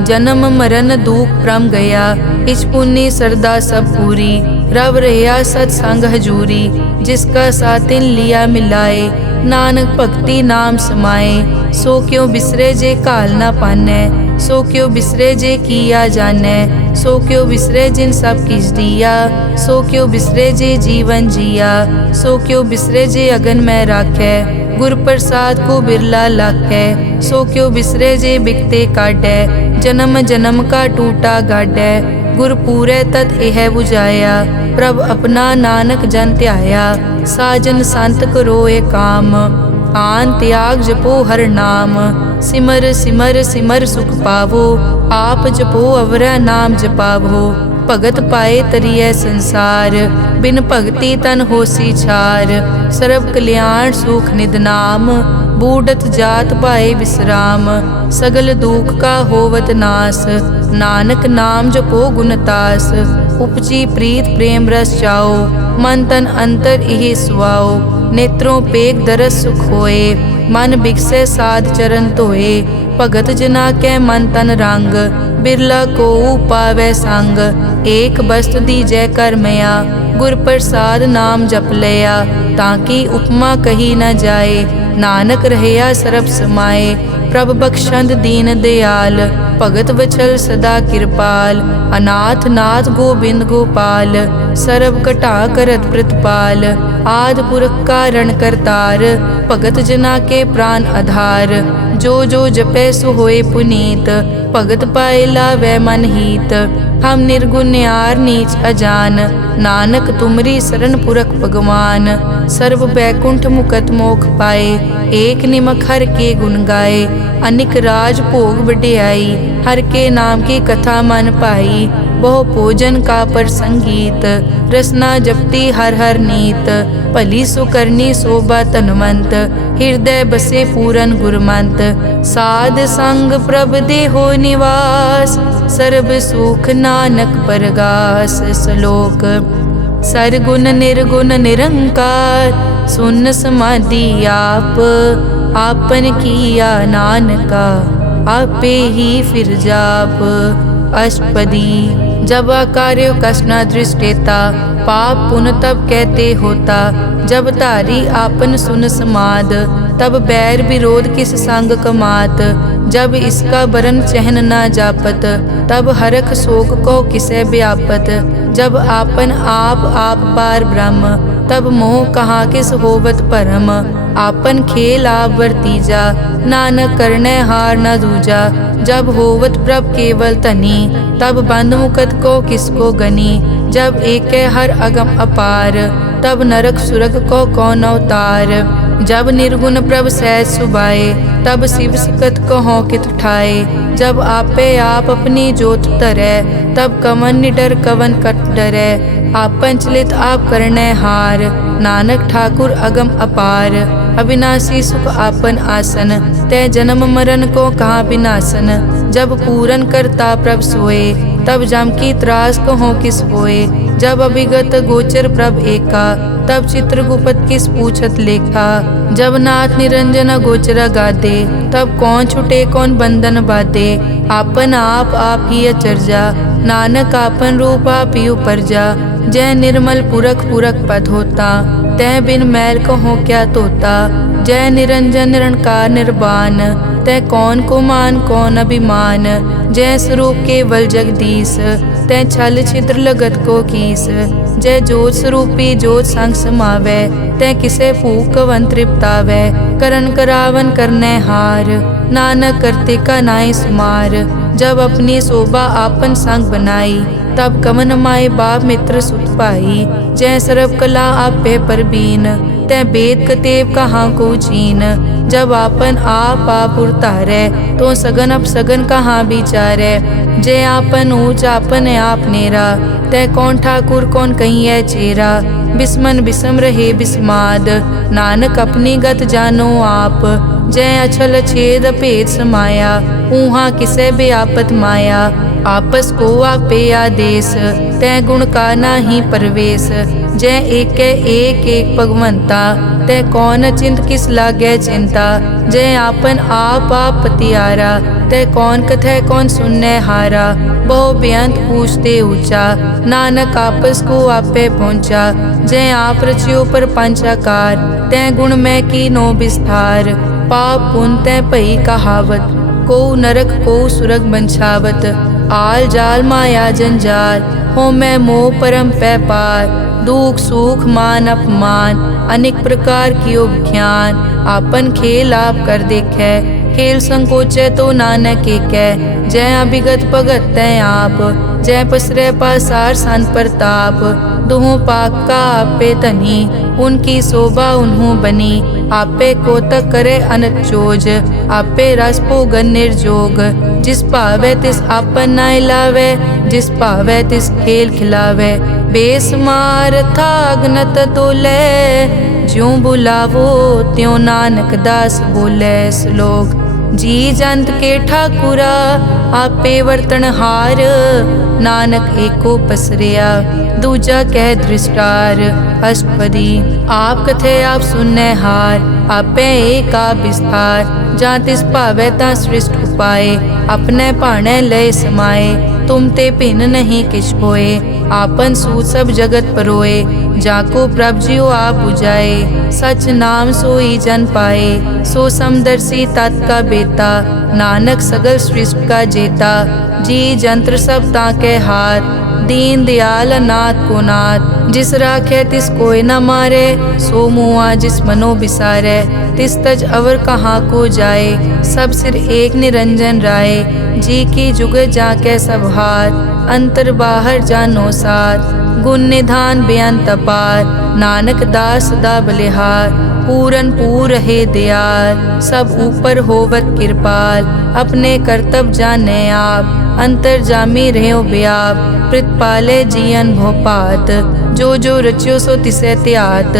जन्म मरण दुख प्रम गया। इच पुन्नी सरदा सब पूरी, रव रहिया सत्संग हजूरी। जिसका सातिन लिया मिलाए, नानक भक्ति नाम समाए। सो क्यों बिसरे जे काल ना पानै, सो क्यों बिसरे जे किया जानै। सो क्यों बिसरे जिन सब किस दिया, सो क्यों बिसरे जे जीवन जिया। सो क्यों बिसरे जे अगन में राखै, गुर प्रसाद को बिरला लाखै। सो क्यों बिसरे जे बिकते काटै, जन्म जन्म का टूटा गाडै। गुर पूरे तत एह बुझाया, प्रभ अपना नानक जन ध्याया। साजन संत करो ए काम, आन त्याग जपो हर नाम। सिमर सिमर सिमर सुख पावो, आप जपो अवरा नाम जपावो। भगत पाए तरिए संसार, बिन भगति तन होसी छार। सर्व कल्याण सुख निध नाम, बूढ़त जात पाए विश्राम। सगल दुख का होवत नास, नानक नाम जपो गुणतास। उपजी प्रीत प्रेम रस चाओ, मन तन अंतर इहि सुआओ। नेत्रों पेग दरस सुख होए, मन बिकसे साध चरण धोए। भगत जना के मन तन रंग, बिरला को पावै संग। एक बस्त दीजै कर मया, गुर प्रसाद नाम जप लिया। ताकि उपमा कही न जाए, नानक रहया सरब समाए। प्रभ बख्शंद दीन दयाल, भगत वचल सदा कृपाल। अनाथ नाथ गोबिंद गोपाल, सरब कटा करत प्रतिपाल। आद पुरख कारण करतार, भगत जना के प्राण आधार। जो जो जपै सो होए पुनीत, भगत पाए लावै मन हीत। हम निर्गुण न्यार नीच अजान, नानक तुमरी शरण पुरख भगवान। सर्व बैकुंठ मुकत मोख पाए, एक निमक हर के गुण गाए। अनिक राज भोग वड्याई, हर के नाम की कथा मन पाई। बहु भोजन का पर संगीत, रसना जपती हर हर नीत। भली सुकरनी शोभा तनवंत, हृदय बसे पूरन गुरमंत। साध संग प्रभ देहो निवास, सर्ब सुख नानक परगास। श्लोक सरगुण निर्गुण निरंकार, सुन समाधि आप। आपन किया नानका, आपे ही फिर जाप। अष्टपदी जब कार्य कसना दृष्टेता, पाप पुन तब कहते होता। जब धारी आपन सुन समाद, तब बैर विरोध किस संग कमात। जब इसका बरन चहन न जापत, तब हरख शोक को किसे व्यापत। जब आपन आप पार ब्रह्म, तब मोह कहाँ किस होवत परम। आपन खेल आप वर्तीजा, नानक करने हार न दूजा। जब होवत प्रभ केवल तनी, तब बंद मुकत को किसको गनी। जब एक हर अगम अपार, तब नरक सुरग को कौन अवतार। जब निर्गुण प्रभ सहज सुभाए, तब शिव सकत को हों कित ठाए। जब आपे आप अपनी जोत धरै, तब कवन निडर कवन कट डरै। आपन चलित आप करने हार, नानक ठाकुर अगम अपार। अविनाशी सुख आपन आसन, तै जन्म मरण को कहाँ विनाशन। जब पूरन करता प्रभ सोए, तब जम की त्रास कहो किस होए। जब अभिगत गोचर प्रभ एका, तब चित्रगुप्त किस पूछत लेखा। जब नाथ निरंजन गोचर गादे, तब कौन छुटे कौन बंधन बाधे। आपन आप ही अचरजा, नानक आपन रूप आप ही उपरजा। जय निर्मल पुरख पुरख पद होता, तै बिन मैल कहो क्या तोता। जय निरंजन निरंकार निर्वाण, तै कौन को मान कौन अभिमान। जय स्वरूप केवल जगदीश, तै छल छिद्र लगत को कीस। जय जोत स्वरूपी जोत संग समावै, तै किसे भूख कवन तृप्तावै। करन करावन करने हार, नानक करते का नाई सुमार। जब अपनी शोभा आपन संग बनाई, तब कवन माए बाप मित्र सुत पाई। जय सर्व कला आपे परबीन, तै वेद कतेव कहाँ को चीन। जब आपन आप उतारै, तो सगन अपसगन कहाँ विचारै। जय आपन ऊंच आपन आप नेरा, तै कौन ठाकुर कौन कहिए चेरा। बिस्मन बिसम रहे बिस्माद, नानक अपनी गत जानो आप। जय अछल छेद भेद समाया, ऊहा किसे बेआपत माया। आपस को आपे आदेश, तै गुण का नाही परवेश। जय एक भगवंता, तै कौन चिंत किस लागे चिंता। जय आपन आप पतियारा, तै कौन कथै कौन सुनने हारा। बहु बेअंत पूछते ऊंचा, नानक आपस को आपे पहुँचा। जय आप रचियो पर पंचाकार, तै गुण में कीनो विस्तार। पाप पुण्य तै पई कहावत, को नरक को सुरग बंछावत। आल जाल माया जंजाल, हो मैं मोह परम पै पार। दुख सुख मान अपमान, अनेक प्रकार कियो ज्ञान। आपन खेल आप कर देखे, खेल संकोचे तो नानक एकै। जय अभिगत भगत तै आप, जय पसरै पासार सन प्रताप। दुहों पाक का आपे तनी, उनकी शोभा उन्हों बनी। आपे कोतक करे अनत चोज, आपे रस भोगन निर्जोग। जिस पावे तिस आपन नाय लावे, जिस पावे तिस खेल खिलावे। बेसमार था अगनत तोले, ज्यों बुलावो त्यों नानक दास बोले। श्लोक जी जंत के ठाकुरा, आपे वर्तनहार। नानक एको पसरिया, दूजा कह दृष्टार। अष्टपदी आप कथे आप सुनने हार, आपे एक आप विस्तार। जा तिस भावे ता सृष्ट उपाय, अपने भाणे लय समाए। तुम ते भिन्न नहीं किछ होए, आपन सूत सब जगत परोए। जाको प्रभ जियो आप बुझाए, सच नाम सोई जन पाए। सो समदर्शी तत् का बेता, नानक सगल सृष्टि का जेता। जी जंत्र सब ताके हाथ, दीन दयाल नाथ को नाथ। जिस राखे तिस कोई न मारे, सो मुआ जिस मनो बिसारे। तिस तज अवर कहाँ को जाए, सब सिर एक निरंजन राय। जी की जुग जाके सब हाथ, अंतर बाहर जानो साथ। गुण निधान बेअंत अपार, नानक दास दा बलिहार। पूरन पूर रहे दयाल, सब ऊपर होवत कृपाल। अपने करतब जाने आप, अंतर जामी रहो व्याप। प्रतिपाले जियन भोपात, जो जो रच्यो सो तिसे त्यात।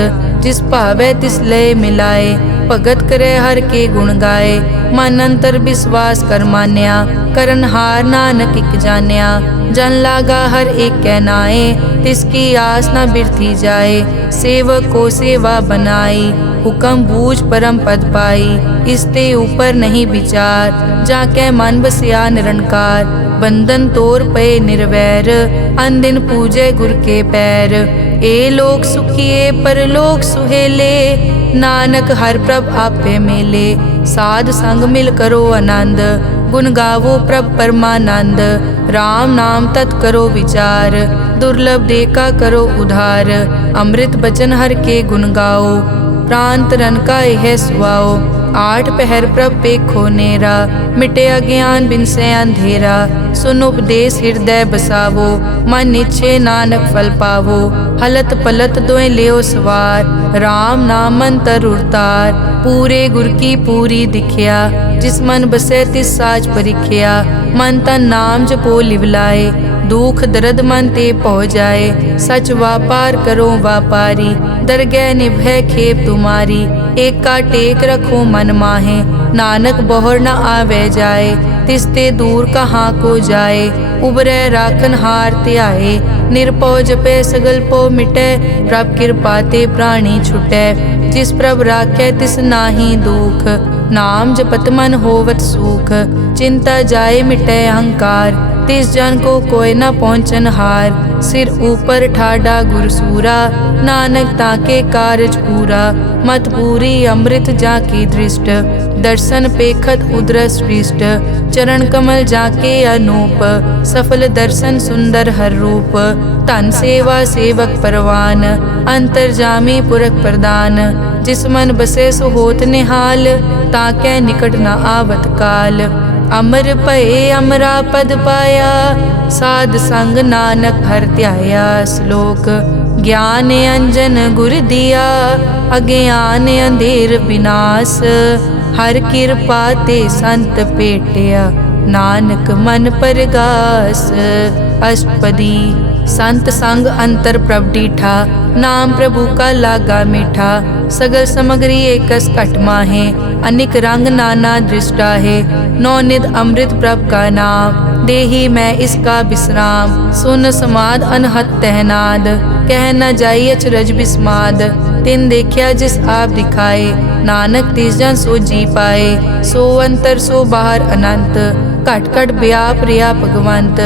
जिस भावे तिस लय मिलाए, भगत करे हर के गुण गाए। मन अंतर विश्वास कर मान्या, करन हार नानक इक जान्या। जन लागा हर एक कै नाए, तिसकी आस न बिरथी जाए। सेवक को सेवा बनाई, हुक्म बूझ परम पद पाई। इसते ऊपर नहीं विचार, जाके मन बसिया निरंकार। बंधन तोर पे निर्वैर, अन दिन पूजे गुर के पैर। ए लोक सुखिए परलोक सुहेले, नानक हर प्रभ आपे मेले। साध संग मिल करो आनंद, गुण गावो प्रभ परमानंद। राम नाम तत् करो विचार, दुर्लभ देखा करो उधार। अमृत बचन हर के गुण गाओ, प्राण तरन का यह सुआओ। आठ पहर प्रभ पेखो नेरा, मिटे अज्ञान बिन से अंधेरा। सुन उपदेश हृदय बसावो, मन इच्छे नानक फल पावो। हलत पलत दोए लियो सवार, राम नाम मंतर उरतार। पूरे गुर की पूरी दिखिया, जिस मन बसे तिस साच परिखिया। मन तन नाम जपो लिवलाए, दुख दर्द मन ते पौ जाए। सच व्यापार करो व्यापारी, दरगह निभै खेप तुम्हारी। एका टेक रखो मन माहे, नानक बहुर न आवे जाए। तिसते दूर कहाँ को जाए, उबरै राखन हार त्याए। निरपौ जपै सगल पौ मिटै, प्रभ कृपा ते प्राणी छुटै। जिस प्रभ राखै तिस नाहि दुख, नाम जपत मन होवत सुख। चिंता जाए मिटै अहंकार, तिस जन को कोई न पहुँचन हार। सिर ऊपर ठाडा गुरसूरा, नानक ताके कारज पूरा। मत पूरी अमृत जाकी दृष्ट, दर्शन पेखत उदरस पृष्ठ। चरण कमल जाके अनूप, सफल दर्शन सुंदर हर रूप। धन सेवा सेवक परवान, अंतर्जामी पुरख प्रदान। जिस मन बसे सो होत निहाल, ताकै निकट न आवत काल। अमर भये अमरा पद पाया, साध संग नानक हर ध्याया। श्लोक ज्ञान अंजन गुर दिया, अज्ञान अंधेर विनाश। हर कृपा ते संत पेटिया, नानक मन परगास। अष्टपदी संत संग अंतर प्रभ डीठा, नाम प्रभु का लागा मीठा। सगल समग्री एकस घट माहे, अनिक रंग नाना दृष्टा है। नौनिध अमृत प्रभ का नाम, देही मैं इसका विश्राम। सुन समाद अनहत तहनाद, कह न जाई अचरज बिस्माद। तिन देखिया जिस आप दिखाए, नानक तिस जन सो जी पाए। सो अंतर सो बाहर अनंत, घट घट व्याप रिया भगवंत।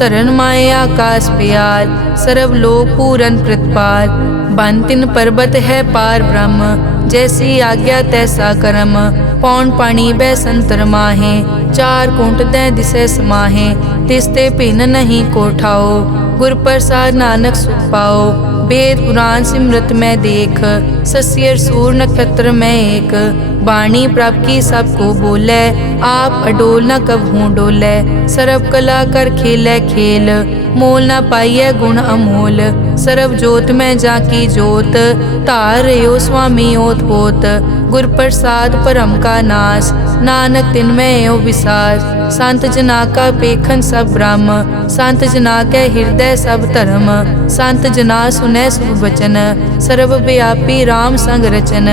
धरन माए आकाश प्याल, सर्व लोक पूरन प्रतिपाल। बन तिन पर्वत है पार ब्रह्म, जैसी आज्ञा तैसा कर्म। पौन पानी बै संतर माहे, चार कुंट दै दिसै समाहे। तिसते भिन्न नहीं कोठाओ, गुर प्रसाद नानक सुख पाओ। वेद पुराण सिमरत में देख, सस्यर सूर नक्षत्र में एक। वाणी प्रभ की सबको बोले, आप अडोल न कबहूँ डोले। सर्व कला कर खेलै खेल, मोल न पाइयै गुण अमोल। सर्व जोत में जाकी जोत, धार रयो स्वामी ओत पोत। गुर प्रसाद परम का नाश, नानक तिन में यो विसास। संत जना का पेखन सब ब्रह्म, संत जना के हृदय सब धर्म। संत जना सुनै शुभ वचन, सर्व व्यापी राम संग रचन।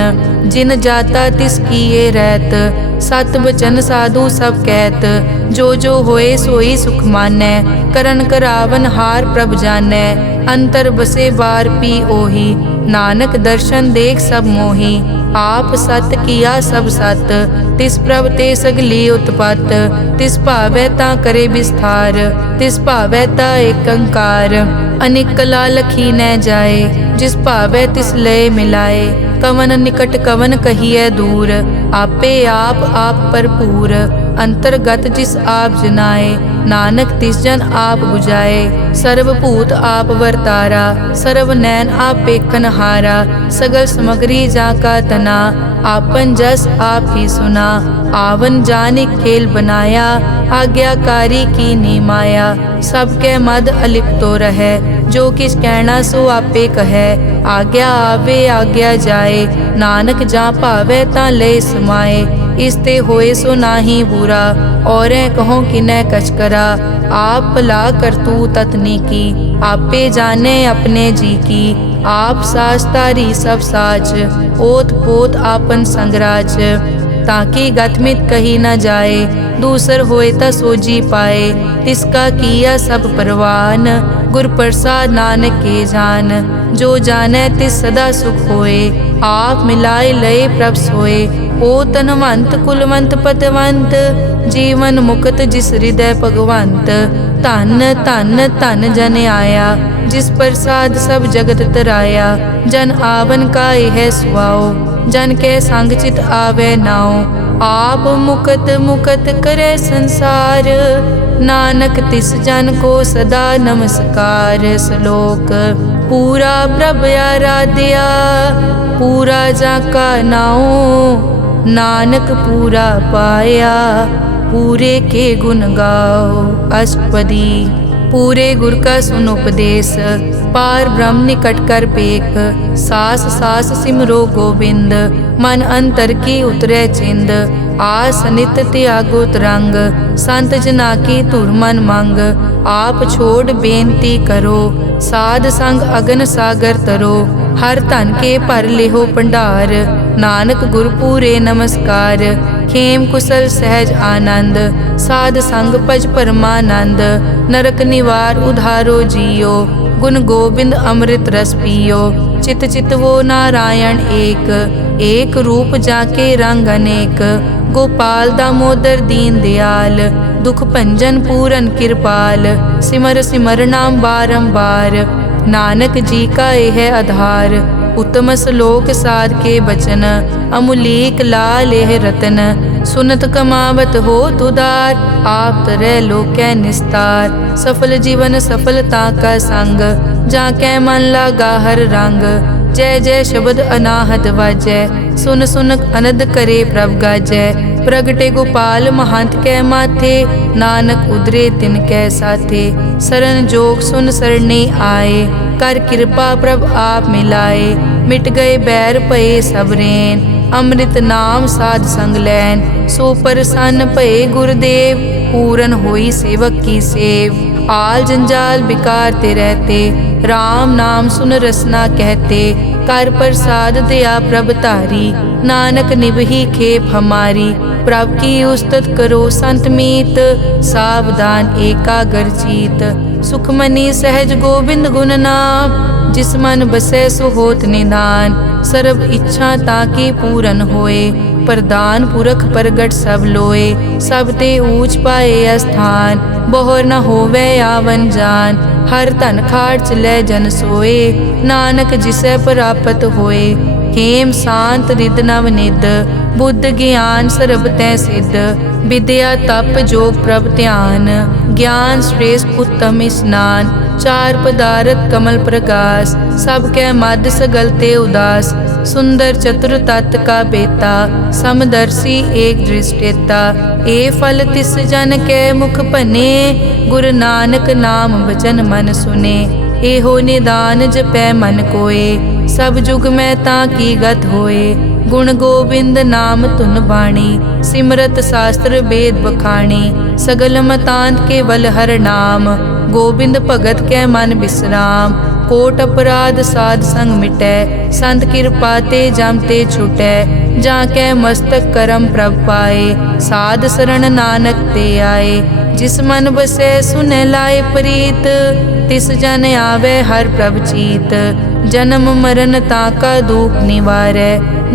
जिन जाता तिस किए रहत, सत बचन साधु सब कहत। जो जो होए सोई सुख मानै, करन करावन हार प्रभ जानै। अंतर बसे बार पी ओही, नानक दर्शन देख सब मोही। आप सत किया सब सत, तिस प्रभ ते सगली उत्पत। तिस भावै ता करे विस्तार, तिस भावै ता एकंकार। अनेक कला लखी न जाए, जिस भावै तिस लय मिलाए। कवन निकट कवन कहिए दूर, आपे आप भरपूर। अंतर्गत जिस आप जनाए, नानक तिस जन आप बुझाए। सर्वभूत आप वर्तारा, सर्व नैन आप पेखन हारा। सगल समग्री जाका तना, आपन जस आप ही सुना। आवन जाने खेल बनाया, आज्ञाकारी की नी माया। सबके मद अलिप्तो रहे, जो किस कहना सो आपे कहे। आज्ञा आवे आज्ञा जाए, नानक जा भावे ता ले समाए। इसते होए सो नाही बुरा, औरें कहो किनै कछ करा। आप भला करतू ततनी की, आपे जाने अपने जी की। आप साच तारी सब साच, ओत पोत आपन संगराज। ताकि गतमित कही न जाए, दूसर होए ता सोजी पाए। तिसका किया सब परवान, गुर प्रसाद नानक के जान। जो जाने तिस सदा सुख होए, आप मिलाए लय प्रभ सोए। ओ तनवंत कुलवंत पतवंत, जीवन मुक्त जिस हृदय भगवंत। धन धन धन जन आया, जिस प्रसाद सब जगत तराया। जन आवन का यह सुआओ, जन के संग चित आवे नाओ। आप मुकत मुकत करे संसार, नानक तिस जन को सदा नमस्कार। श्लोक पूरा प्रभ आराध्या, पूरा जाका नाओ। नानक पूरा पाया, पूरे के गुण गाओ। अष्टपदी पूरे गुर का सुन उपदेश, पार ब्रह्म निकट कर पेख। सास सास सिमरो गोबिंद, मन अंतर की उतरे चिंद। आस नित त्यागो तरंग, संत जना की धुर मन मंग। आप छोड़ बेनती करो, साध संग अगन सागर तरो। हर धन के भर लेहो भंडार, नानक गुर पूरे नमस्कार। खेम कुशल सहज आनंद, साध संग भज परमानंद। नरक निवार उधारो जियो, गुण गोबिंद अमृत रस पियो। चित चित वो नारायण एक, एक रूप जाके रंग अनेक। गोपाल दामोदर दीन दयाल, दुख भंजन पूरन कृपाल। सिमर सिमर नाम बारंबार, नानक जी का यह आधार। उत्तम श्लोक साध के बचन, अमुलीक लाल यह रतन। सुनत कमावत हो तुदार, आप तरह लोकै निस्तार। सफल जीवन सफलता का संग, जाकै मन लागा हर रंग। जय जय शब्द अनाहत वाजै, सुन सुन अनद करे प्रभ गाजै। प्रगटे गोपाल महंत कै माथे, नानक उदरे तिन कै साथे। सरन जोग सुन सरने आए, कर कृपा प्रभ आप मिलाए। मिट गए बैर भये सब रैन, अमृत नाम साध संग लैन। सो प्रसन्न भये गुरुदेव, पूरन होई सेवक की सेव। आल जंजाल बिकार ते रहते, राम नाम सुन रसना कहते। कर प्रसाद दया प्रभ तारी, नानक निभही खेप हमारी। प्रभ की उस्तत करो संत मीत, सावधान एकाग्र चीत। सुखमनी सहज गोबिंद गुण नाम, जिस मन बसै सो होत निधान। सर्ब इच्छा ताकी पूरन होए, प्रदान पुरख प्रगट सब लोए। सब ते ऊंच पाए स्थान, बहुर न होवे आवन जान। हर धन खाट चलै जन सोए, नानक जिसै प्राप्त होए। हेम शांत रिद नव निद, बुद्ध ज्ञान सर्ब तै सिद्ध। विद्या तप जोग प्रभ ध्यान, ज्ञान श्रेष्ठ उत्तम स्नान। चार पदारथ कमल प्रकाश, सब कै मद सगल ते उदास। सुंदर चतुर तत् का बेता, समदर्शी एक दृष्टेता। ए फल तिस जन कै मुख भने, गुरु नानक नाम बचन मन सुने। एहो निदान जपै मन कोए, सब जुग में ताकी गत होए। गुण गोबिंद नाम धुन बाणी, सिमरत शास्त्र वेद बखाणी। सगल मतांत केवल हर नाम, गोबिंद भगत कै मन विश्राम। कोट अपराध साध संग मिटै, संत कृपा ते जम ते छुटै। जाकै मस्तक करम प्रभ पाए, साध शरण नानक ते आए। जिस मन बसै सुनै लाए प्रीत, तिस जन आवे हर प्रभ चीत। जन्म मरण ताका दुख निवारै,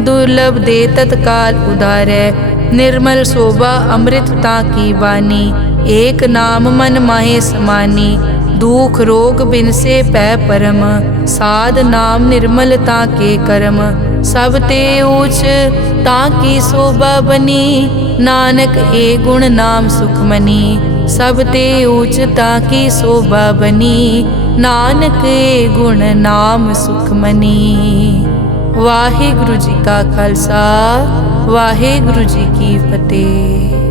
दुर्लभ दे तत्काल उदारै। निर्मल शोभा अमृत ताकी वानी, एक नाम मन माहे समानी। दुख रोग बिन से पै परम, साध नाम निर्मल ताके करम। सब ते ऊच ताकी शोभा बनी, नानक ए गुण नाम सुखमनी। सब ते ऊच ताकी शोभा बनी, नानक ए गुण नाम सुखमनी। वाहिगुरु जी का खालसा, वाहिगुरु जी की फतेह।